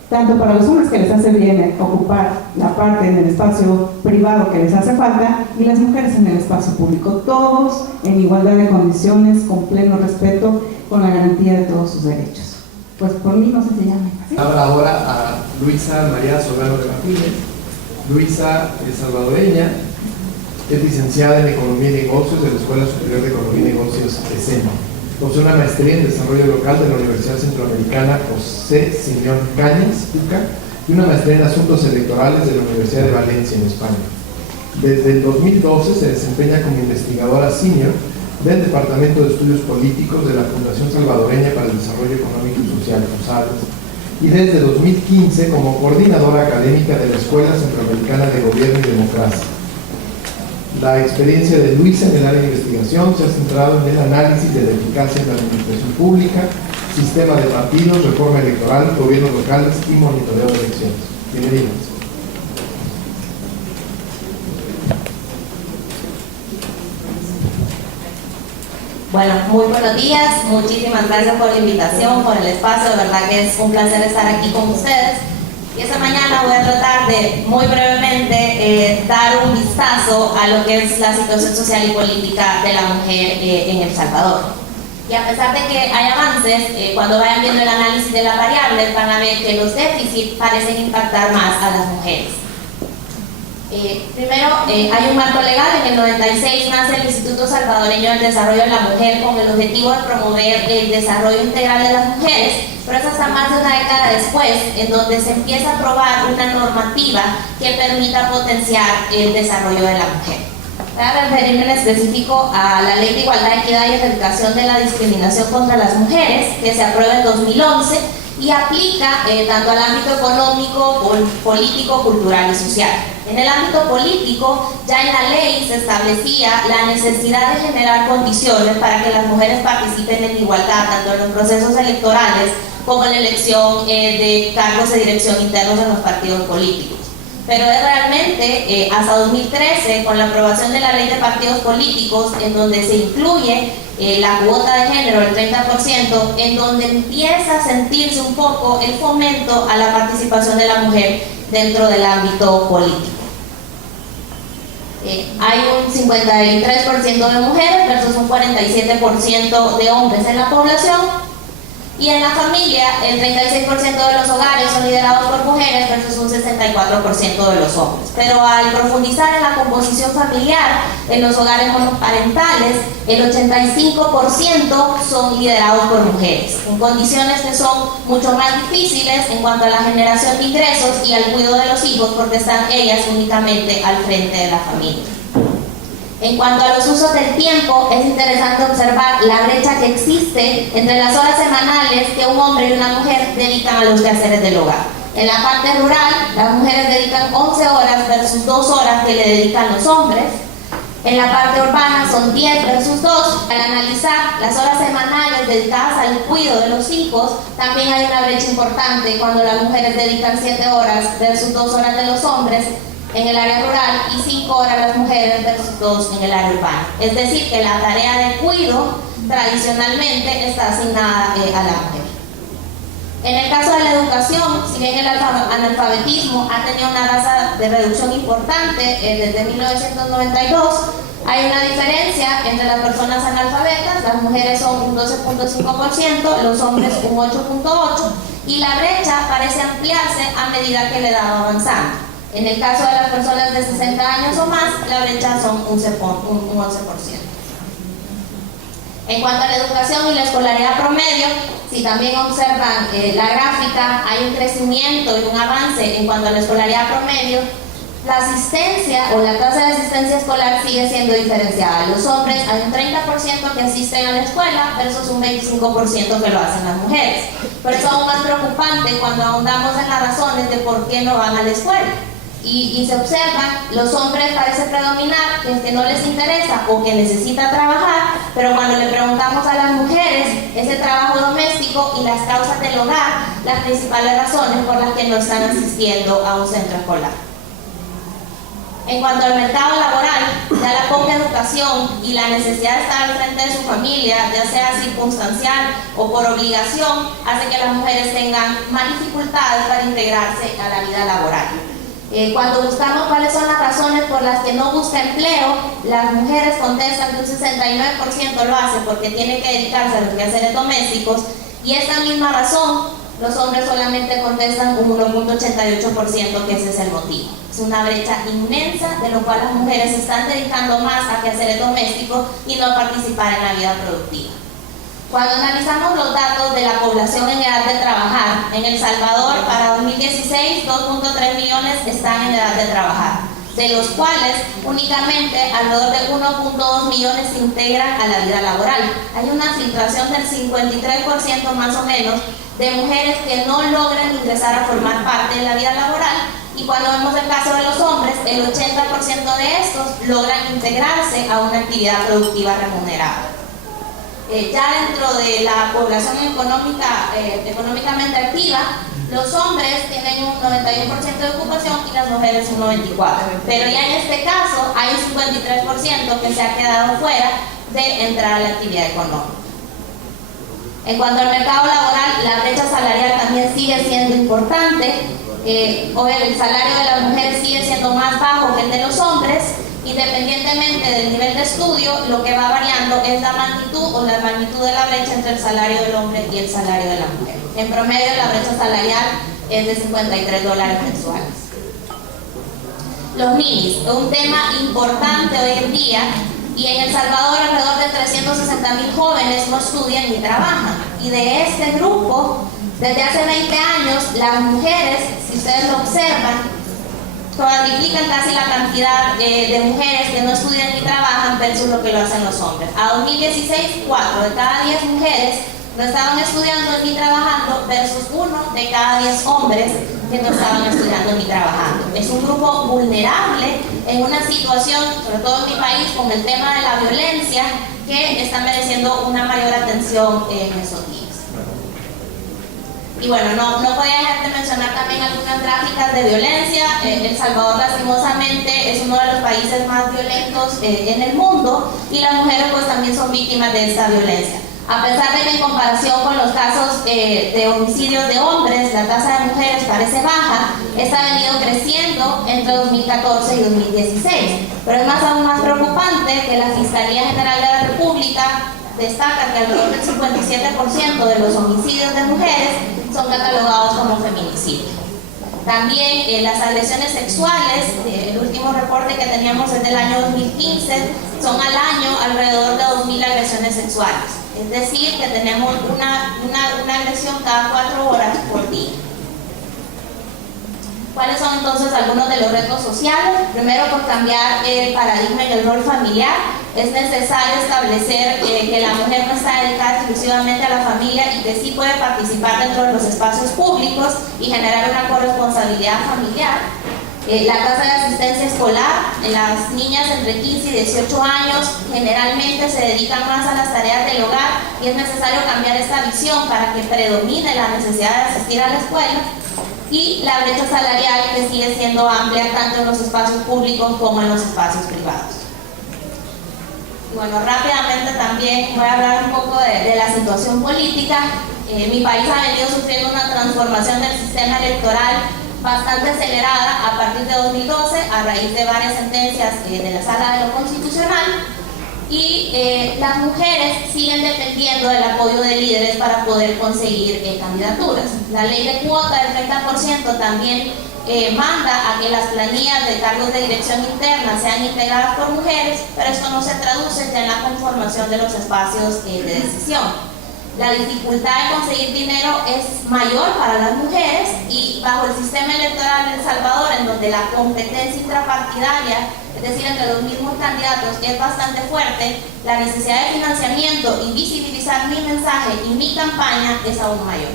tanto para los hombres que les hace bien ocupar la parte en el espacio privado que les hace falta, y las mujeres en el espacio público, todos en igualdad de condiciones, con pleno respeto, con la garantía de todos sus derechos. Pues por mí no sé si llame. ¿Sí? Habla ahora a Luisa María Solano de Martínez. Luisa es salvadoreña, es licenciada en Economía y Negocios de la Escuela Superior de Economía y Negocios ESEMA. Posee una maestría en Desarrollo Local de la Universidad Centroamericana José Simeón Cañas, UCA, y una maestría en Asuntos Electorales de la Universidad de Valencia, en España. Desde el 2012 se desempeña como investigadora senior del Departamento de Estudios Políticos de la Fundación Salvadoreña para el Desarrollo Económico y Social, FUSADES, y desde 2015 como coordinadora académica de la Escuela Centroamericana de Gobierno y Democracia. La experiencia de Luisa en el área de investigación se ha centrado en el análisis de la eficacia en la administración pública, sistema de partidos, reforma electoral, gobiernos locales y monitoreo de elecciones. Bienvenidos. Bueno, muy buenos días, muchísimas gracias por la invitación, por el espacio, de verdad que es un placer estar aquí con ustedes. Y esta mañana voy a tratar de, muy brevemente, dar un vistazo a lo que es la situación social y política de la mujer en El Salvador. Y a pesar de que hay avances, cuando vayan viendo el análisis de las variables, van a ver que los déficits parecen impactar más a las mujeres. Primero, hay un marco legal. En el 96 nace el Instituto Salvadoreño del Desarrollo de la Mujer con el objetivo de promover el desarrollo integral de las mujeres, pero es hasta más de una década después en donde se empieza a aprobar una normativa que permita potenciar el desarrollo de la mujer. Voy a referirme en específico a la Ley de Igualdad, Equidad y Erradicación de la Discriminación contra las Mujeres, que se aprueba en 2011 y aplica tanto al ámbito económico, político, cultural y social. En el ámbito político, ya en la ley se establecía la necesidad de generar condiciones para que las mujeres participen en igualdad, tanto en los procesos electorales como en la elección de cargos de dirección internos en los partidos políticos. Pero es realmente hasta 2013, con la aprobación de la ley de partidos políticos, en donde se incluye la cuota de género, el 30%, en donde empieza a sentirse un poco el fomento a la participación de la mujer dentro del ámbito político. Hay un 53% de mujeres versus un 47% de hombres en la población. Y en la familia, el 36% de los hogares son liderados por mujeres versus un 64% de los hombres. Pero al profundizar en la composición familiar, en los hogares monoparentales, el 85% son liderados por mujeres, en condiciones que son mucho más difíciles en cuanto a la generación de ingresos y al cuidado de los hijos, porque están ellas únicamente al frente de la familia. En cuanto a los usos del tiempo, es interesante observar la brecha que existe entre las horas semanales que un hombre y una mujer dedican a los quehaceres del hogar. En la parte rural, las mujeres dedican 11 horas versus 2 horas que le dedican los hombres. En la parte urbana son 10 versus 2. Al analizar las horas semanales dedicadas al cuidado de los hijos, también hay una brecha importante cuando las mujeres dedican 7 horas versus 2 horas de los hombres en el área rural y 5 horas las mujeres versus 2 en el área urbana. Es decir, que la tarea de cuidado tradicionalmente está asignada a la mujer. En el caso de la educación, si bien el analfabetismo ha tenido una tasa de reducción importante desde 1992, hay una diferencia entre las personas analfabetas. Las mujeres son un 12.5%, los hombres un 8.8%, y la brecha parece ampliarse a medida que la edad va avanzando. En el caso de las personas de 60 años o más, la brecha son un 11%. En cuanto a la educación y la escolaridad promedio, si también observan la gráfica, hay un crecimiento y un avance en cuanto a la escolaridad promedio. La asistencia o la tasa de asistencia escolar sigue siendo diferenciada. Los hombres hay un 30% que asisten a la escuela versus un 25% que lo hacen las mujeres. Por eso es aún más preocupante cuando ahondamos en las razones de por qué no van a la escuela. Y se observa, los hombres parece predominar que no les interesa o que necesita trabajar, pero cuando le preguntamos a las mujeres ese trabajo doméstico y las causas del hogar, las principales razones por las que no están asistiendo a un centro escolar. En cuanto al mercado laboral, ya la poca educación y la necesidad de estar al frente de su familia, ya sea circunstancial o por obligación, hace que las mujeres tengan más dificultades para integrarse a la vida laboral. Cuando buscamos cuáles son las razones por las que no busca empleo, las mujeres contestan que un 69% lo hace porque tienen que dedicarse a los quehaceres domésticos, y esa misma razón los hombres solamente contestan un 1.88% que ese es el motivo. Es una brecha inmensa, de lo cual las mujeres se están dedicando más a quehaceres domésticos y no a participar en la vida productiva. Cuando analizamos los datos de la población en edad de trabajar, en El Salvador para 2016 2.3 millones están en edad de trabajar, de los cuales únicamente alrededor de 1.2 millones se integran a la vida laboral. Hay una filtración del 53% más o menos de mujeres que no logran ingresar a formar parte de la vida laboral, y cuando vemos el caso de los hombres, el 80% de estos logran integrarse a una actividad productiva remunerada. Ya dentro de la población económicamente activa, los hombres tienen un 91% de ocupación y las mujeres un 94%. Pero ya en este caso hay un 53% que se ha quedado fuera de entrar a la actividad económica. En cuanto al mercado laboral, la brecha salarial también sigue siendo importante. El salario de las mujeres sigue siendo más bajo que el de los hombres. Independientemente del nivel de estudio, lo que va variando es la magnitud o la magnitud de la brecha entre el salario del hombre y el salario de la mujer. En promedio, la brecha salarial es de $53 mensuales. Los ninis es un tema importante hoy en día, y en El Salvador alrededor de 360,000 jóvenes no estudian ni trabajan. Y de este grupo, desde hace 20 años, las mujeres, si ustedes lo observan, cuadriplican casi la cantidad de mujeres que no estudian ni trabajan versus lo que lo hacen los hombres. A 2016, 4 de cada 10 mujeres no estaban estudiando ni trabajando versus 1 de cada 10 hombres que no estaban estudiando ni trabajando. Es un grupo vulnerable en una situación, sobre todo en mi país, con el tema de la violencia, que está mereciendo una mayor atención en estos días. Y bueno, no podía dejar de mencionar también algunas gráficas de violencia. El Salvador, lastimosamente, es uno de los países más violentos en el mundo, y las mujeres pues también son víctimas de esta violencia. A pesar de que en comparación con los casos de homicidios de hombres, la tasa de mujeres parece baja, esta ha venido creciendo entre 2014 y 2016. Pero es aún más preocupante que la Fiscalía General de la República destaca que alrededor del 57% de los homicidios de mujeres son catalogados como feminicidio. También las agresiones sexuales, el último reporte que teníamos es del año 2015, son al año alrededor de 2.000 agresiones sexuales. Es decir, que tenemos una agresión cada 4 horas por día. ¿Cuáles son entonces algunos de los retos sociales? Primero, por cambiar el paradigma en el rol familiar, es necesario establecer que la mujer no está dedicada exclusivamente a la familia y que sí puede participar dentro de los espacios públicos y generar una corresponsabilidad familiar. La tasa de asistencia escolar, las niñas entre 15 y 18 años generalmente se dedican más a las tareas del hogar y es necesario cambiar esta visión para que predomine la necesidad de asistir a la escuela. Y la brecha salarial, que sigue siendo amplia tanto en los espacios públicos como en los espacios privados. Bueno, rápidamente también voy a hablar un poco de la situación política. Mi país ha venido sufriendo una transformación del sistema electoral bastante acelerada a partir de 2012 a raíz de varias sentencias de la Sala de lo Constitucional. Y las mujeres siguen dependiendo del apoyo de líderes para poder conseguir candidaturas. La ley de cuota del 30% también manda a que las planillas de cargos de dirección interna sean integradas por mujeres, pero esto no se traduce en la conformación de los espacios de decisión. La dificultad de conseguir dinero es mayor para las mujeres y bajo el sistema electoral de El Salvador, en donde la competencia intrapartidaria, es decir, entre los mismos candidatos, es bastante fuerte, la necesidad de financiamiento y visibilizar mi mensaje y mi campaña es aún mayor.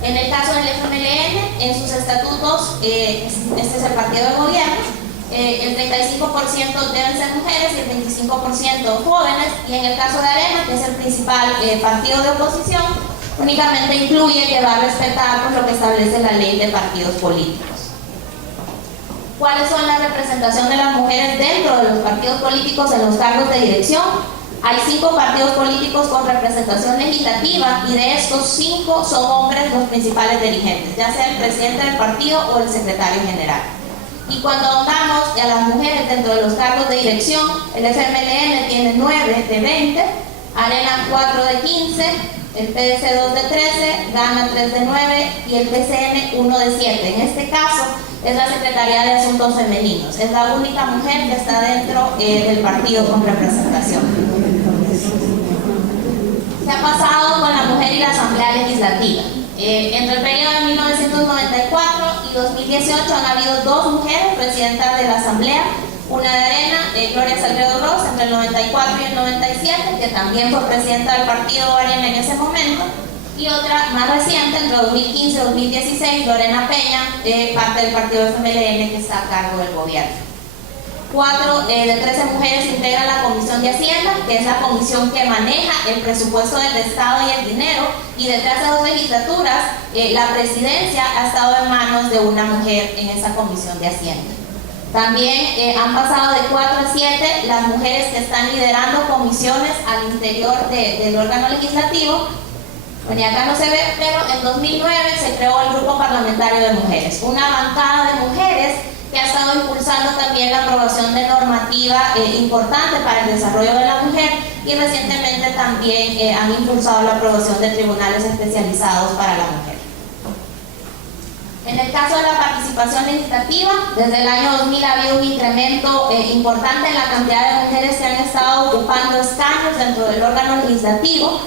En el caso del FMLN, en sus estatutos, este es el partido de gobierno, el 35% deben ser mujeres y el 25% jóvenes, y en el caso de Arena, que es el principal partido de oposición, únicamente incluye que va a respetar pues, lo que establece la ley de partidos políticos. ¿Cuáles son la representación de las mujeres dentro de los partidos políticos en los cargos de dirección? Hay 5 partidos políticos con representación legislativa y de estos 5 son hombres los principales dirigentes, ya sea el presidente del partido o el secretario general. Y cuando ahondamos a las mujeres dentro de los cargos de dirección, el FMLN tiene 9 de 20, Arena 4 de 15, el PDC 2 de 13, Gana 3 de 9 y el PCN 1 de 7. En este caso es la Secretaría de Asuntos Femeninos, es la única mujer que está dentro del partido con representación. ¿Qué ha pasado con la mujer y la Asamblea Legislativa? Entre el periodo de 1994 y 2018 han habido 2 mujeres presidentas de la Asamblea, una de Arena, Gloria Salgado Ross, entre el 94 y el 97, que también fue presidenta del partido Arena en ese momento, y otra más reciente, entre 2015 y 2016, Lorena Peña, parte del partido FMLN que está a cargo del gobierno. 4 de 13 mujeres integran la Comisión de Hacienda, que es la comisión que maneja el presupuesto del Estado y el dinero, y desde hace 2 legislaturas la presidencia ha estado en manos de una mujer en esa Comisión de Hacienda. También han pasado de 4 a 7 las mujeres que están liderando comisiones al interior del órgano legislativo. Bueno, y acá no se ve, pero en 2009 se creó el Grupo Parlamentario de Mujeres, una bancada de mujeres que ha estado impulsando también la aprobación de normativa importante para el desarrollo de la mujer, y recientemente también han impulsado la aprobación de tribunales especializados para la mujer. En el caso de la participación legislativa, desde el año 2000 ha habido un incremento importante en la cantidad de mujeres que han estado ocupando escaños dentro del órgano legislativo.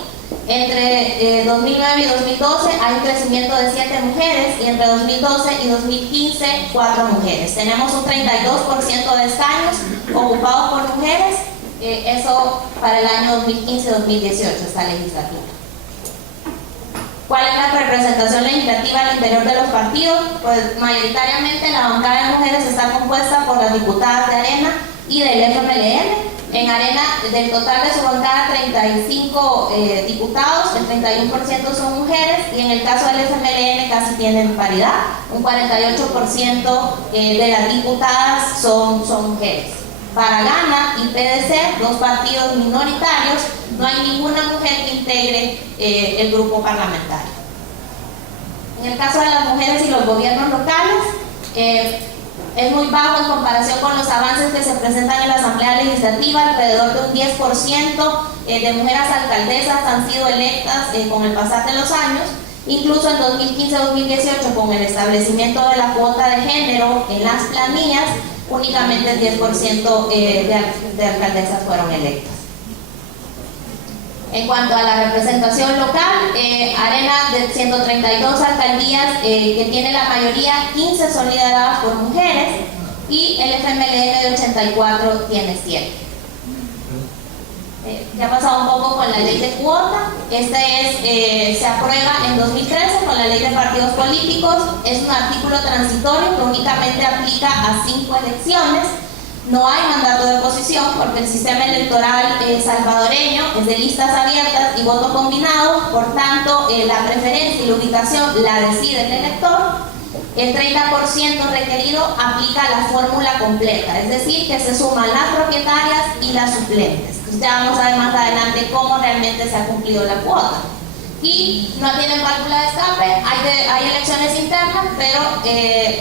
Entre 2009 y 2012 hay un crecimiento de 7 mujeres, y entre 2012 y 2015 4 mujeres. Tenemos un 32% de escaños ocupados por mujeres, eso para el año 2015-2018, esta legislatura. ¿Cuál es la representación legislativa al interior de los partidos? Pues mayoritariamente la bancada de mujeres está compuesta por las diputadas de Arena y del FMLN. En Arena, del total de su bancada, 35 diputados, el 31% son mujeres, y en el caso del FMLN casi tienen paridad, un 48% de las diputadas son mujeres. Para Gana y PDC, 2 partidos minoritarios, no hay ninguna mujer que integre el grupo parlamentario. En el caso de las mujeres y los gobiernos locales, es muy bajo en comparación con los avances que se presentan en la Asamblea Legislativa, alrededor de un 10% de mujeres alcaldesas han sido electas con el pasar de los años. Incluso en 2015-2018, con el establecimiento de la cuota de género en las planillas, únicamente el 10% de alcaldesas fueron electas. En cuanto a la representación local, Arena de 132 alcaldías que tiene la mayoría, 15 son lideradas por mujeres y el FMLN de 84 tiene 7. Ya ha pasado un poco con la ley de cuota. Se aprueba en 2013 con la ley de partidos políticos. Es un artículo transitorio que únicamente aplica a 5 elecciones. No hay mandato de oposición porque el sistema electoral salvadoreño es de listas abiertas y voto combinado. Por tanto, la preferencia y la ubicación la decide el elector. El 30% requerido aplica la fórmula completa, es decir, que se suman las propietarias y las suplentes. Ya vamos a ver más adelante cómo realmente se ha cumplido la cuota. Y no tienen válvula de escape, hay elecciones internas, pero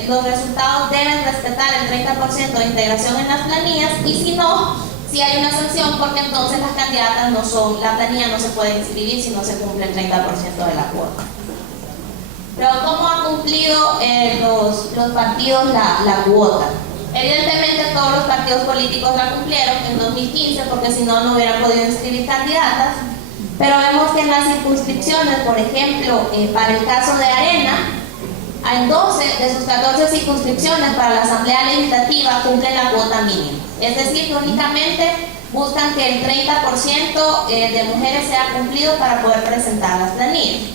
los resultados deben respetar el 30% de integración en las planillas, y si no, si hay una sanción, porque entonces las candidatas la planilla no se puede inscribir si no se cumple el 30% de la cuota. Pero ¿cómo han cumplido los partidos la cuota? Evidentemente todos los partidos políticos la cumplieron en 2015, porque si no, no hubieran podido inscribir candidatas. Pero vemos que en las circunscripciones, por ejemplo, para el caso de Arena, en 12 de sus 14 circunscripciones para la Asamblea Legislativa cumplen la cuota mínima. Es decir, que únicamente buscan que el 30% de mujeres sea cumplido para poder presentar las planillas.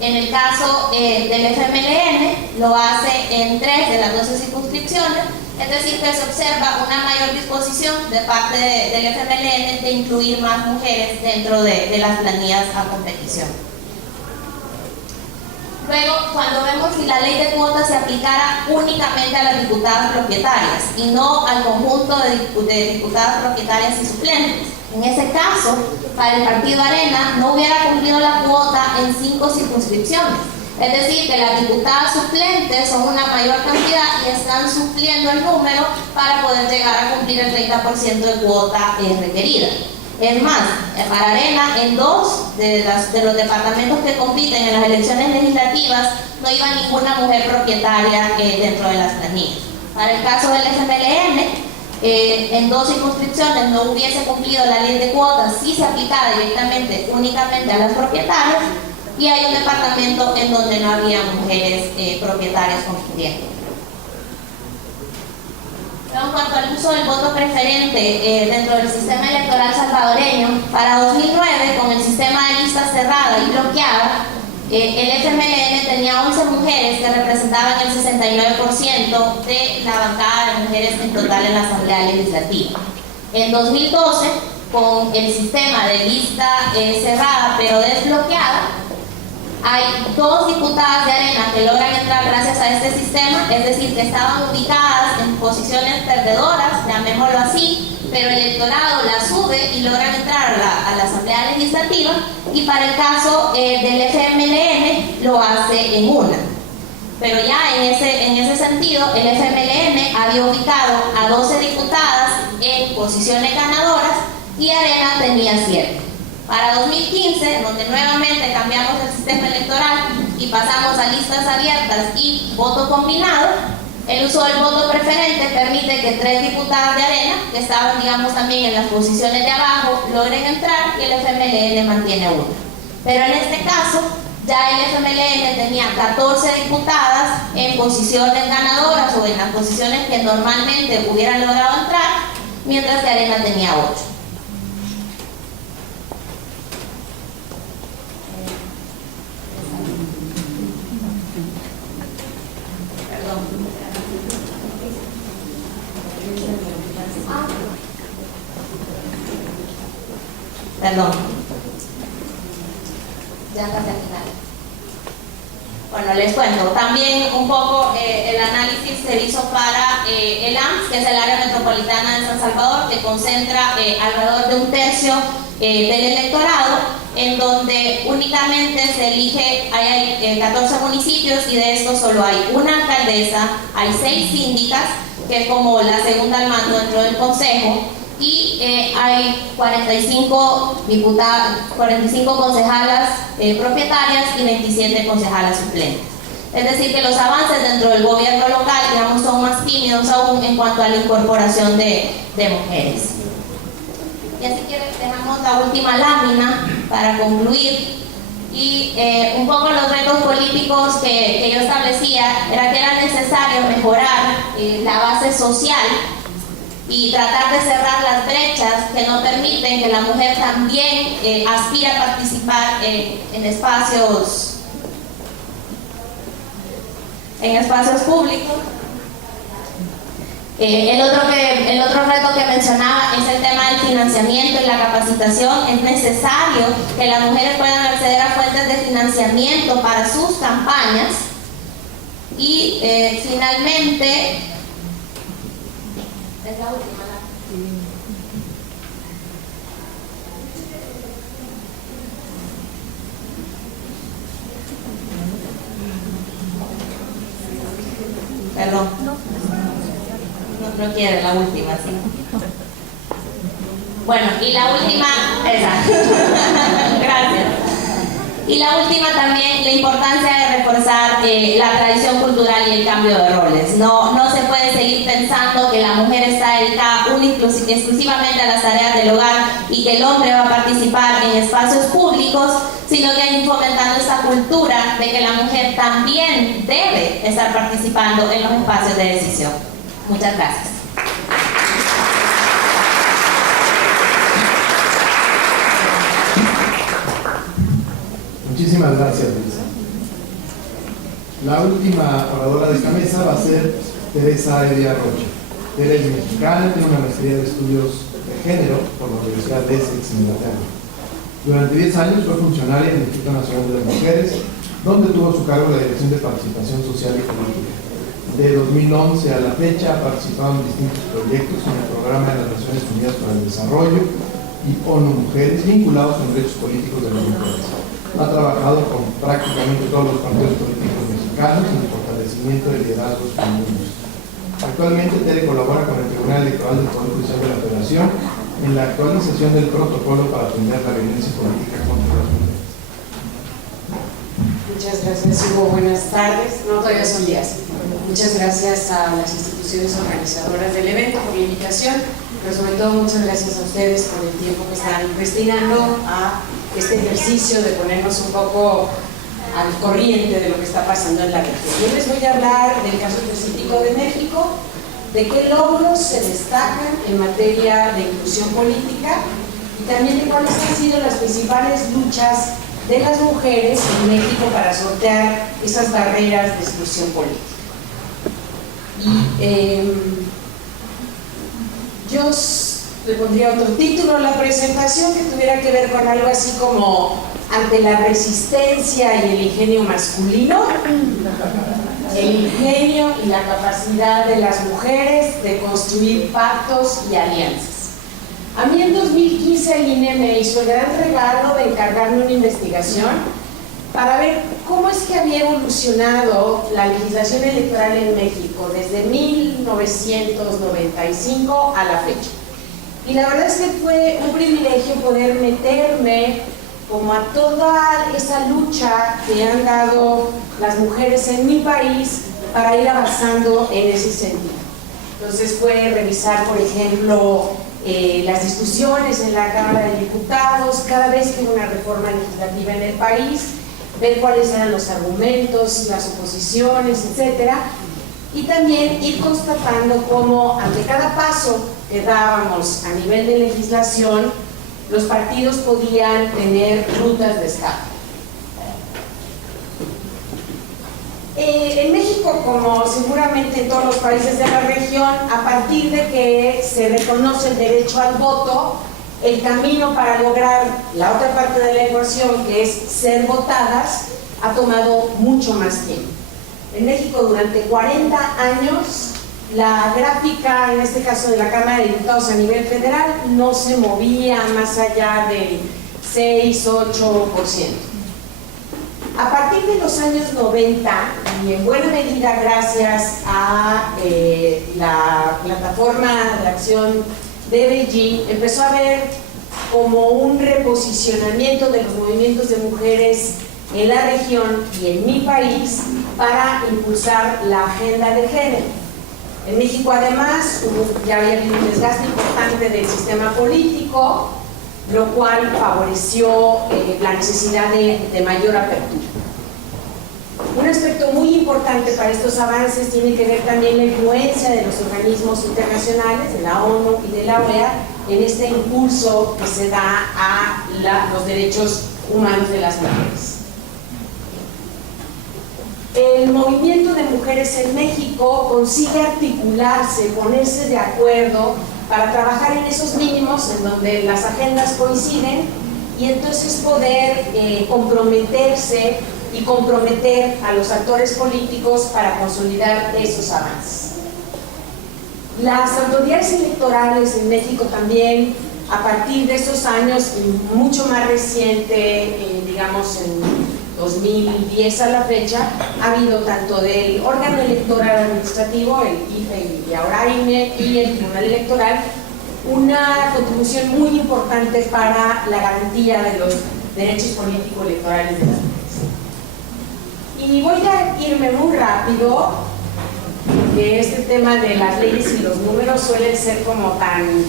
En el caso del FMLN, lo hace en 3 de las 12 circunscripciones, es decir, que se observa una mayor disposición de parte del FMLN de incluir más mujeres dentro de las planillas a competición. Luego, cuando vemos si la ley de cuotas se aplicara únicamente a las diputadas propietarias y no al conjunto de diputadas propietarias y suplentes, en ese caso, para el partido Arena no hubiera cumplido la cuota en 5 circunscripciones. Es decir, que las diputadas suplentes son una mayor cantidad y están supliendo el número para poder llegar a cumplir el 30% de cuota requerida. Es más, para Arena, en 2 de los departamentos que compiten en las elecciones legislativas, no iba ninguna mujer propietaria dentro de las planillas. Para el caso del FMLN, en 2 circunscripciones no hubiese cumplido la ley de cuotas si se aplicara directamente únicamente a las propietarias, y hay un departamento en donde no había mujeres propietarias concurriendo. En cuanto al uso del voto preferente dentro del sistema electoral salvadoreño, para 2009, con el sistema de lista cerrada y bloqueada, el FMLN tenía 11 mujeres que representaban el 69% de la bancada de mujeres en total en la Asamblea Legislativa. En 2012, con el sistema de lista cerrada pero desbloqueada, hay 2 diputadas de Arena que logran entrar gracias a este sistema, es decir, que estaban ubicadas en posiciones perdedoras, llamémoslo así, pero el electorado la sube y logran entrar a la Asamblea Legislativa, y para el caso del FMLN lo hace en una. Pero ya en ese sentido, el FMLN había ubicado a 12 diputadas en posiciones ganadoras y Arena tenía 7. Para 2015, donde nuevamente cambiamos el sistema electoral y pasamos a listas abiertas y voto combinado, el uso del voto preferente permite que 3 diputadas de Arena, que estaban, digamos, también en las posiciones de abajo, logren entrar, y el FMLN mantiene 1. Pero en este caso, ya el FMLN tenía 14 diputadas en posiciones ganadoras o en las posiciones que normalmente hubieran logrado entrar, mientras que Arena tenía 8. Perdón. Ya casi al final. Bueno, les cuento. También un poco el análisis se hizo para el AMS, que es el área metropolitana de San Salvador, que concentra alrededor de 1/3 del electorado, en donde únicamente se elige, hay 14 municipios, y de estos solo hay una alcaldesa, hay 6 síndicas, que es como la segunda al mando dentro del consejo, y hay 45 concejalas propietarias y 27 concejalas suplentes. Es decir, que los avances dentro del gobierno local, digamos, son más tímidos aún en cuanto a la incorporación de mujeres. Y así que dejamos la última lámina para concluir. Y un poco los retos políticos que yo establecía era que era necesario mejorar la base social y tratar de cerrar las brechas que no permiten que la mujer también aspire a participar en espacios públicos. El otro reto que mencionaba es el tema del financiamiento y la capacitación. Es necesario que las mujeres puedan acceder a fuentes de financiamiento para sus campañas. Y finalmente, es la última. Perdón. No quiere la última, sí. Bueno, y la última, exacto. Gracias. Y la última también, la importancia de reforzar la tradición cultural y el cambio de roles. No se puede seguir pensando que la mujer está dedicada exclusivamente a las tareas del hogar y que el hombre va a participar en espacios públicos, sino que hay que ir fomentando esta cultura de que la mujer también debe estar participando en los espacios de decisión. Muchas gracias. Muchísimas gracias, Luisa. La última oradora de esta mesa va a ser Teresa Heredia Rocha. Teresa es mexicana, tiene una maestría de estudios de género por la Universidad de Essex, Inglaterra. Durante 10 años fue funcionaria del Instituto Nacional de las Mujeres, donde tuvo a su cargo la Dirección de Participación Social y Política. De 2011 a la fecha ha participado en distintos proyectos en el Programa de las Naciones Unidas para el Desarrollo y ONU Mujeres vinculados con derechos políticos de las mujeres. Ha trabajado con prácticamente todos los partidos políticos mexicanos en el fortalecimiento de liderazgos femeninos. Actualmente Tere colabora con el Tribunal Electoral del Poder Judicial de la Federación en la actualización del protocolo para atender la violencia política contra las mujeres. Muchas gracias, Hugo. Buenas tardes. No, todavía son días. Muchas gracias a las instituciones organizadoras del evento por la invitación, pero sobre todo muchas gracias a ustedes por el tiempo que están destinando a este ejercicio de ponernos un poco al corriente de lo que está pasando en la región. Yo les voy a hablar del caso específico de México, de qué logros se destacan en materia de inclusión política y también de cuáles han sido las principales luchas de las mujeres en México para sortear esas barreras de exclusión política. Y yo le pondría otro título a la presentación que tuviera que ver con algo así como ante la resistencia y el ingenio masculino, el ingenio y la capacidad de las mujeres de construir pactos y alianzas. A mí en 2015 el INE me hizo el gran regalo de encargarme una investigación para ver cómo es que había evolucionado la legislación electoral en México desde 1995 a la fecha. Y la verdad es que fue un privilegio poder meterme como a toda esa lucha que han dado las mujeres en mi país para ir avanzando en ese sentido. Entonces fue revisar, por ejemplo, las discusiones en la Cámara de Diputados, cada vez que hubo una reforma legislativa en el país, ver cuáles eran los argumentos, las oposiciones, etcétera, y también ir constatando cómo ante cada paso que dábamos a nivel de legislación, los partidos podían tener rutas de escape. En México, como seguramente en todos los países de la región, a partir de que se reconoce el derecho al voto, el camino para lograr la otra parte de la ecuación, que es ser votadas, ha tomado mucho más tiempo. En México, durante 40 años, la gráfica, en este caso de la Cámara de Diputados a nivel federal, no se movía más allá del 6-8%. A partir de los años 90, y en buena medida gracias a la plataforma de acción de Beijing, empezó a haber como un reposicionamiento de los movimientos de mujeres en la región y en mi país para impulsar la agenda de género. En México, además, ya había habido un desgaste importante del sistema político, lo cual favoreció la necesidad de mayor apertura. Un aspecto muy importante para estos avances tiene que ver también la influencia de los organismos internacionales, de la ONU y de la OEA, en este impulso que se da a los derechos humanos de las mujeres. El movimiento de mujeres en México consigue articularse, ponerse de acuerdo para trabajar en esos mínimos en donde las agendas coinciden y entonces poder comprometerse y comprometer a los actores políticos para consolidar esos avances. Las autoridades electorales en México también, a partir de esos años, mucho más reciente, digamos en 2010 a la fecha, ha habido tanto del órgano electoral administrativo, el IFE y ahora INE, y el Tribunal Electoral, una contribución muy importante para la garantía de los derechos político-electorales de las mujeres. Y voy a irme muy rápido, que este tema de las leyes y los números suelen ser como tan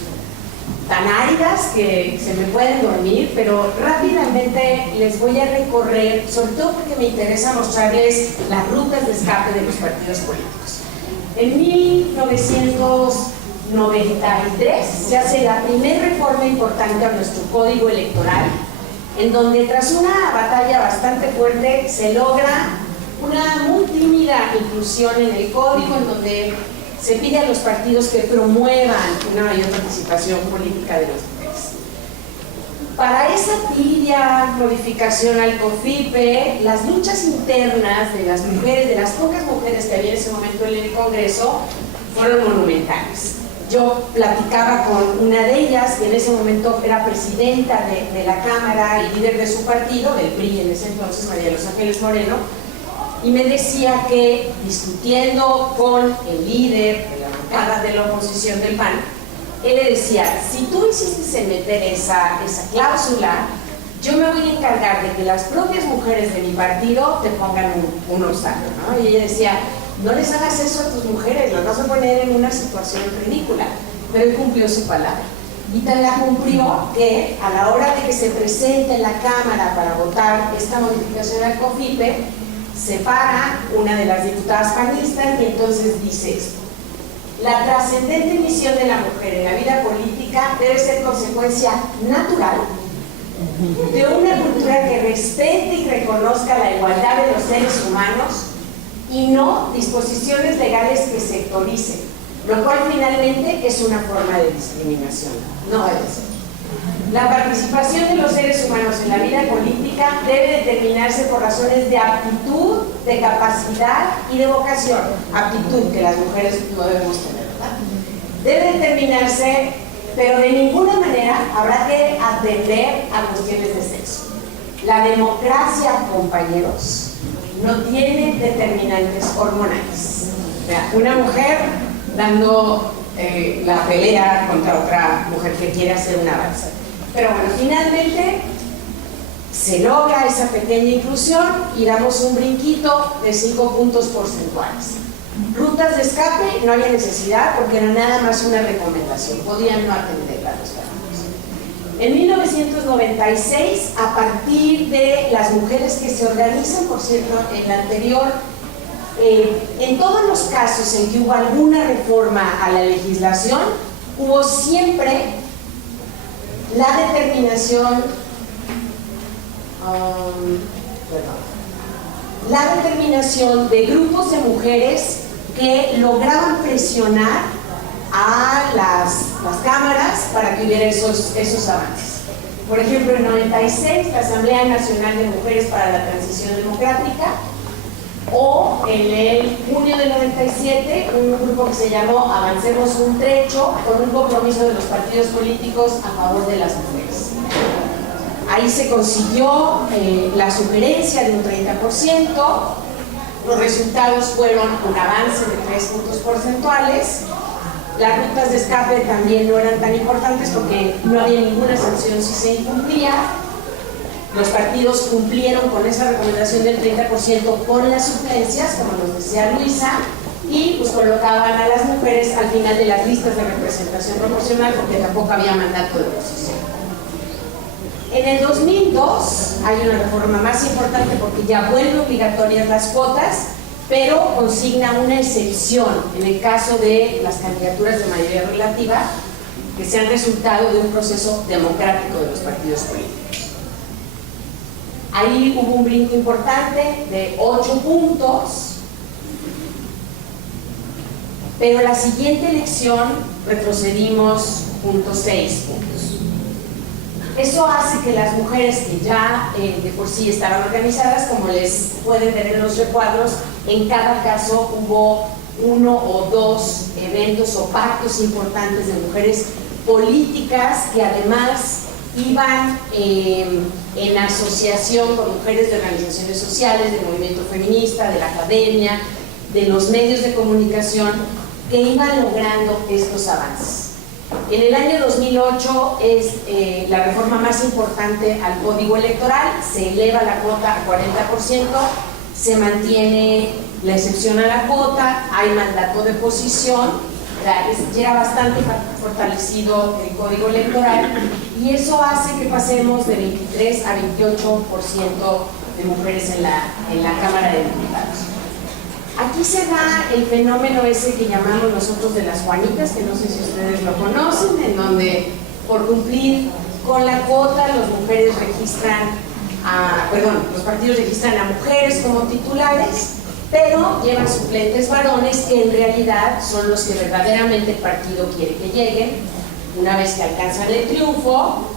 áridas que se me pueden dormir, pero rápidamente les voy a recorrer, sobre todo porque me interesa mostrarles las rutas de escape de los partidos políticos. En 1993 se hace la primera reforma importante a nuestro código electoral, en donde tras una batalla bastante fuerte se logra una muy tímida inclusión en el código, en donde se pide a los partidos que promuevan una mayor participación política de las mujeres. Para esa tibia modificación al COFIPE, las luchas internas de las mujeres, de las pocas mujeres que había en ese momento en el Congreso, fueron monumentales. Yo platicaba con una de ellas, que en ese momento era presidenta de la Cámara y líder de su partido, del PRI en ese entonces, María Los Ángeles Moreno, y me decía que, discutiendo con el líder de la bancada de la oposición del PAN, él le decía, si tú insistes en meter esa cláusula, yo me voy a encargar de que las propias mujeres de mi partido te pongan un obstáculo, ¿no? Y ella decía, no les hagas eso a tus mujeres, las vas a poner en una situación ridícula. Pero él cumplió su palabra. Y tan la cumplió que a la hora de que se presente en la Cámara para votar esta modificación al COFIPE, se para una de las diputadas panistas y entonces dice esto: la trascendente misión de la mujer en la vida política debe ser consecuencia natural de una cultura que respete y reconozca la igualdad de los seres humanos y no disposiciones legales que sectoricen, lo cual finalmente es una forma de discriminación. No debe ser. La participación de los seres humanos en la vida política debe determinarse por razones de aptitud, de capacidad y de vocación. Aptitud que las mujeres no debemos tener, ¿verdad? Debe determinarse, pero de ninguna manera habrá que atender a cuestiones de sexo. La democracia, compañeros, no tiene determinantes hormonales. O sea, una mujer dando la pelea contra otra mujer que quiere hacer un avance. Pero bueno, finalmente se logra esa pequeña inclusión y damos un brinquito de 5 puntos porcentuales. Rutas de escape no había necesidad porque era nada más una recomendación, podían no atenderla los partidos. En 1996, a partir de las mujeres que se organizan, por cierto, en la anterior, en todos los casos en que hubo alguna reforma a la legislación, hubo siempre la determinación de grupos de mujeres que lograban presionar a las cámaras para que hubiera esos avances. Por ejemplo, en 96, la Asamblea Nacional de Mujeres para la Transición Democrática, o en el junio del 97, un grupo que se llamó Avancemos un Trecho, con un compromiso de los partidos políticos a favor de las mujeres. Ahí se consiguió la sugerencia de un 30%, los resultados fueron un avance de 3 puntos porcentuales, Las rutas de escape también no eran tan importantes porque no había ninguna sanción si se incumplía. Los partidos cumplieron con esa recomendación del 30% con las suplencias, como nos decía Luisa, y pues colocaban a las mujeres al final de las listas de representación proporcional porque tampoco había mandato de oposición. En el 2002 hay una reforma más importante porque ya vuelven obligatorias las cuotas, pero consigna una excepción en el caso de las candidaturas de mayoría relativa que sean resultado de un proceso democrático de los partidos políticos. Ahí hubo un brinco importante de 8 puntos, pero la siguiente elección retrocedimos 6 puntos. Eso hace que las mujeres que ya de por sí estaban organizadas, como les pueden ver en los recuadros, en cada caso hubo 1 o 2 eventos o pactos importantes de mujeres políticas que además iban en asociación con mujeres de organizaciones sociales, del movimiento feminista, de la academia, de los medios de comunicación, que iban logrando estos avances. En el año 2008 es la reforma más importante al Código Electoral, se eleva la cuota a 40%, se mantiene la excepción a la cuota, hay mandato de posición, llega bastante fortalecido el Código Electoral y eso hace que pasemos de 23 a 28% de mujeres en la Cámara de Diputados. Aquí se da el fenómeno ese que llamamos nosotros de las Juanitas, que no sé si ustedes lo conocen, en donde por cumplir con la cuota los partidos registran a mujeres como titulares, pero llevan suplentes varones que en realidad son los que verdaderamente el partido quiere que lleguen. Una vez que alcanzan el triunfo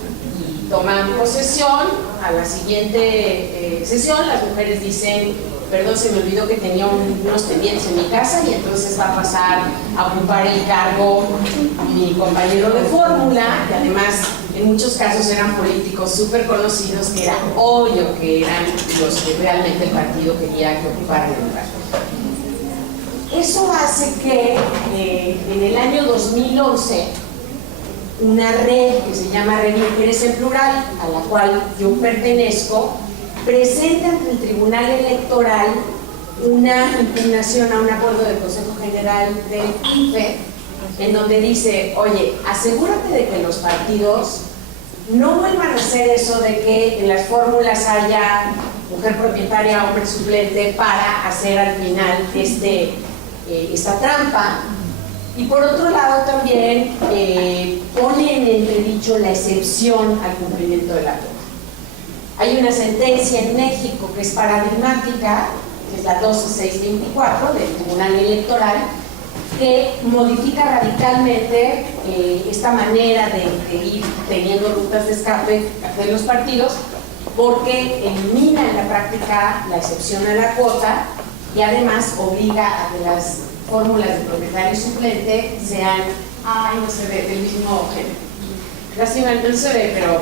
y toman posesión, a la siguiente sesión las mujeres dicen: perdón, se me olvidó que tenía unos pendientes en mi casa y entonces va a pasar a ocupar el cargo mi compañero de fórmula, que además en muchos casos eran políticos súper conocidos, que era obvio que eran los que realmente el partido quería que ocuparan el lugar. Eso hace que en el año 2011 una red que se llama Red Mujeres en Plural, a la cual yo pertenezco, presenta ante el Tribunal Electoral una impugnación a un acuerdo del Consejo General del IFE, en donde dice: oye, asegúrate de que los partidos no vuelvan a hacer eso de que en las fórmulas haya mujer propietaria, hombre suplente, para hacer al final esta trampa. Y por otro lado también pone en entredicho la excepción al cumplimiento de la cuota. Hay una sentencia en México que es paradigmática, que es la 12624 del Tribunal Electoral, que modifica radicalmente esta manera de ir teniendo rutas de escape de los partidos, porque elimina en la práctica la excepción a la cuota y además obliga a que las fórmulas de propietario y suplente sean, no se ve, del mismo género. Lástima, no se ve, pero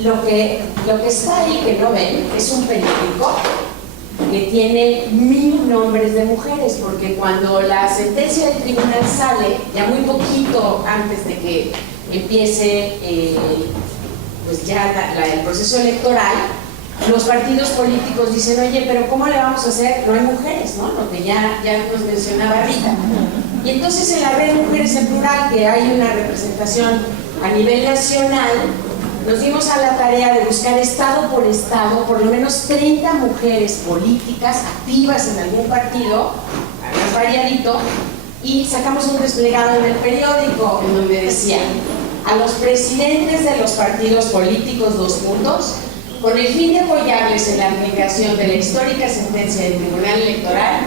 lo que está ahí que no ven es un periódico que tiene 1000 nombres de mujeres, porque cuando la sentencia del tribunal sale, ya muy poquito antes de que empiece pues ya el proceso electoral, los partidos políticos dicen: oye, pero ¿cómo le vamos a hacer? No hay mujeres, ¿no? Lo que ya nos mencionaba Rita. Y entonces en la red Mujeres en Plural, que hay una representación a nivel nacional, nos dimos a la tarea de buscar estado por lo menos 30 mujeres políticas activas en algún partido, más variadito, y sacamos un desplegado en el periódico en donde decía: a los presidentes de los partidos políticos, 2 puntos, con el fin de apoyarles en la aplicación de la histórica sentencia del Tribunal Electoral,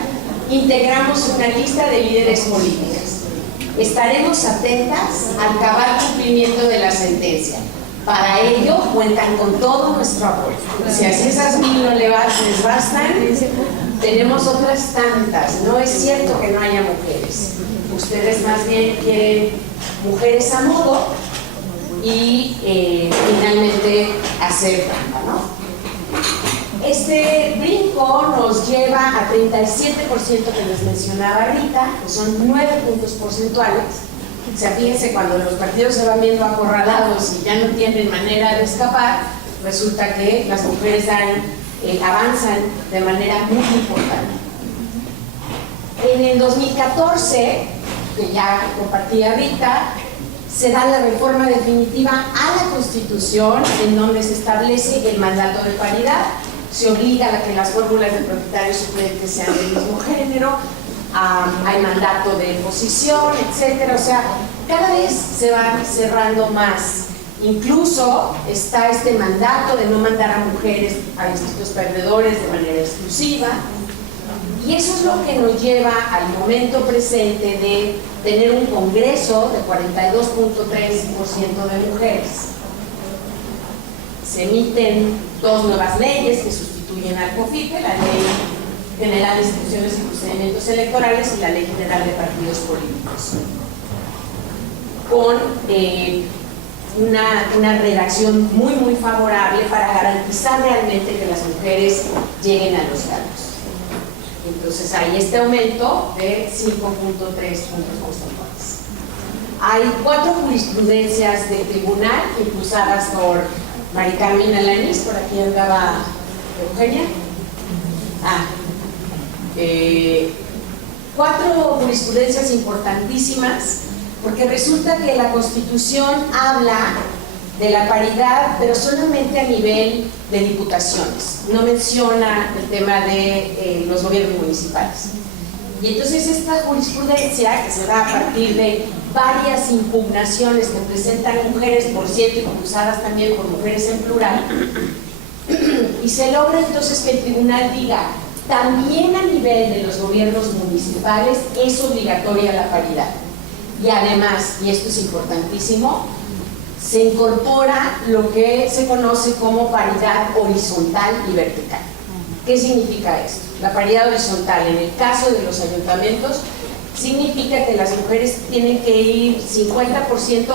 integramos una lista de líderes políticas. Estaremos atentas al cabal cumplimiento de la sentencia. Para ello cuentan con todo nuestro apoyo. Si así esas 1000 no les bastan, tenemos otras tantas. No es cierto que no haya mujeres. Ustedes más bien quieren mujeres a modo y finalmente hacer trampa, ¿no? Este brinco México nos lleva a 37% que les mencionaba Rita, que son 9 puntos porcentuales. O sea, fíjense, cuando los partidos se van viendo acorralados y ya no tienen manera de escapar, resulta que las mujeres avanzan de manera muy importante. En el 2014, que ya compartía Rita, se da la reforma definitiva a la Constitución, en donde se establece el mandato de paridad, se obliga a que las fórmulas de propietarios suplentes sean del mismo género, hay mandato de posición, etcétera. O sea, cada vez se van cerrando más. Incluso está este mandato de no mandar a mujeres a distritos perdedores de manera exclusiva. Y eso es lo que nos lleva al momento presente de tener un Congreso de 42.3% de mujeres. Se emiten 2 nuevas leyes que sustituyen al COFIPE, la Ley General de Instituciones y Procedimientos Electorales y la Ley General de Partidos Políticos, con una redacción muy favorable para garantizar realmente que las mujeres lleguen a los cargos. Entonces hay este aumento de 5.3 puntos porcentuales. Hay 4 jurisprudencias de tribunal impulsadas por Mari Carmen Alanis, por aquí andaba Eugenia. 4 jurisprudencias importantísimas, porque resulta que la Constitución habla de la paridad, pero solamente a nivel de diputaciones, no menciona el tema de los gobiernos municipales. Y entonces esta jurisprudencia, que se da a partir de varias impugnaciones que presentan mujeres, por cierto, impulsadas también por mujeres en plural, y se logra entonces que el tribunal diga, también a nivel de los gobiernos municipales es obligatoria la paridad. Y además, y esto es importantísimo, se incorpora lo que se conoce como paridad horizontal y vertical. ¿Qué significa esto? La paridad horizontal, en el caso de los ayuntamientos, significa que las mujeres tienen que ir 50%,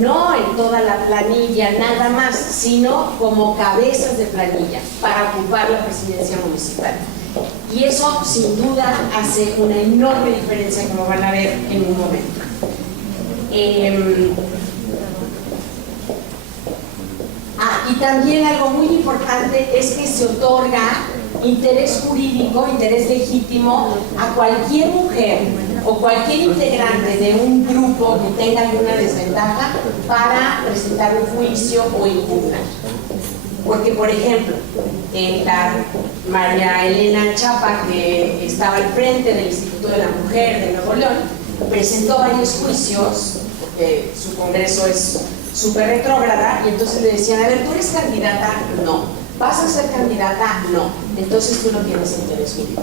no en toda la planilla nada más, sino como cabezas de planilla para ocupar la presidencia municipal. Y eso sin duda hace una enorme diferencia, como van a ver en un momento. Y también algo muy importante es que se otorga interés jurídico, interés legítimo a cualquier mujer o cualquier integrante de un grupo que tenga alguna desventaja para presentar un juicio o impugnar. Porque, por ejemplo, la María Elena Chapa, que estaba al frente del Instituto de la Mujer de Nuevo León, presentó varios juicios, porque su congreso es súper retrógrada, y entonces le decían, a ver, ¿tú eres candidata? No. ¿Vas a ser candidata? No. Entonces tú no tienes interés jurídico.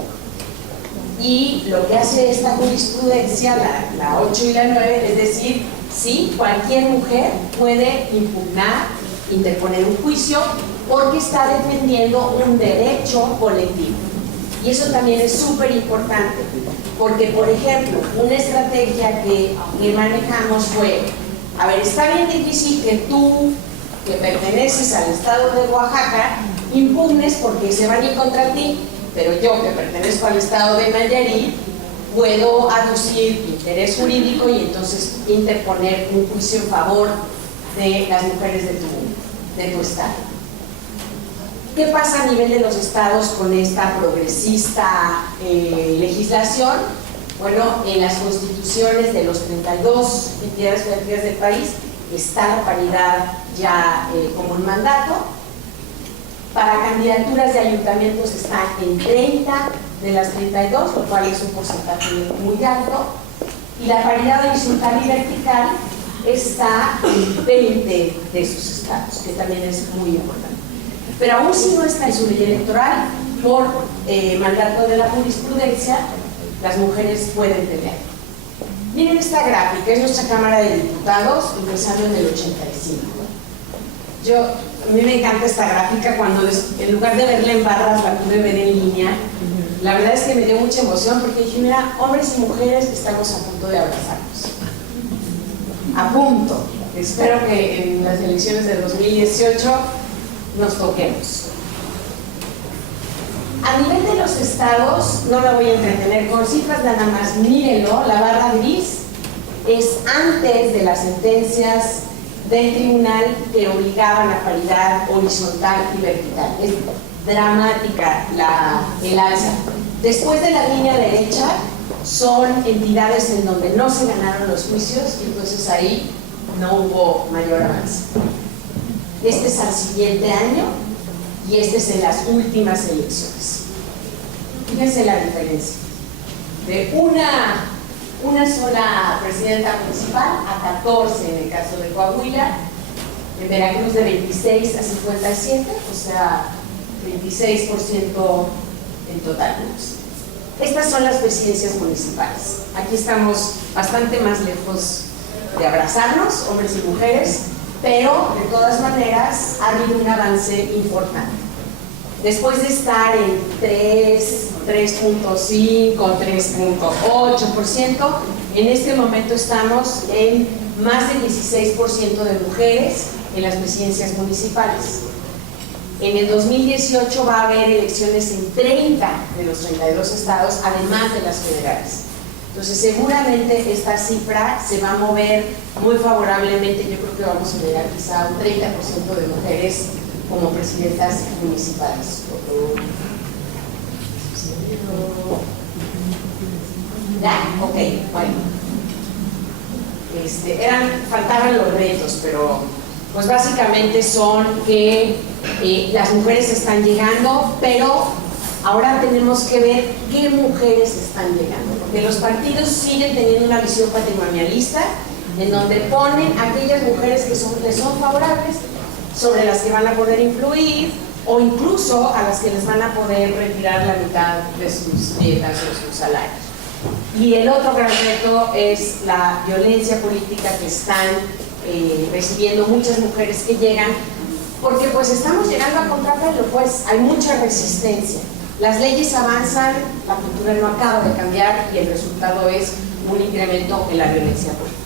Y lo que hace esta jurisprudencia, la 8 y la 9, es decir, sí, cualquier mujer puede impugnar, interponer un juicio, porque está defendiendo un derecho colectivo. Y eso también es súper importante, porque, por ejemplo, una estrategia que manejamos fue, a ver, está bien difícil que tú, que perteneces al estado de Oaxaca, impugnes porque se van a ir contra ti, pero yo, que pertenezco al estado de Nayarit, puedo aducir interés jurídico y entonces interponer un juicio en favor de las mujeres de tu estado. ¿Qué pasa a nivel de los estados con esta progresista legislación? Bueno, en las constituciones de los 32 entidades federativas del país está la paridad ya como un mandato. Para candidaturas de ayuntamientos está en 30 de las 32, lo cual es un porcentaje muy alto. Y la paridad horizontal y vertical está en 20 de esos estados, que también es muy importante. Pero aún si no está en su ley electoral, por mandato de la jurisprudencia, las mujeres pueden pelear. Miren esta gráfica, es nuestra Cámara de Diputados, empezando en el 85. A mí me encanta esta gráfica, cuando en lugar de verla en barras la pude ver en línea. La verdad es que me dio mucha emoción porque dije, mira, hombres y mujeres estamos a punto de abrazarnos. A punto. Espero que en las elecciones de 2018 nos toquemos. A nivel de los estados, no me voy a entretener con cifras, nada más mírenlo, la barra gris es antes de las sentencias del tribunal que obligaban a paridad horizontal y vertical. Es dramática el alza. Después de la línea derecha son entidades en donde no se ganaron los juicios y entonces ahí no hubo mayor avance. Este es al siguiente año y este es en las últimas elecciones. Fíjense la diferencia. De una sola presidenta municipal a 14 en el caso de Coahuila, en Veracruz de 26 a 57, o sea, 26% en total. Estas son las presidencias municipales. Aquí estamos bastante más lejos de abrazarnos, hombres y mujeres, pero de todas maneras ha habido un avance importante. Después de estar en 3.5, 3.8%, en este momento estamos en más del 16% de mujeres en las presidencias municipales. En el 2018 va a haber elecciones en 30 de los 32 estados, además de las federales. Entonces, seguramente esta cifra se va a mover muy favorablemente. Yo creo que vamos a llegar quizá a un 30% de mujeres como presidentas municipales. Ya, ok, bueno. Faltaban los retos, pero pues básicamente son que las mujeres están llegando, pero ahora tenemos que ver qué mujeres están llegando, porque los partidos siguen teniendo una visión patrimonialista en donde ponen aquellas mujeres que les son favorables, sobre las que van a poder influir o incluso a las que les van a poder retirar la mitad de sus dietas o sus salarios. Y el otro gran reto es la violencia política que están recibiendo muchas mujeres que llegan, porque pues estamos llegando a contrapelo, pues hay mucha resistencia. Las leyes avanzan, la cultura no acaba de cambiar y el resultado es un incremento en la violencia política.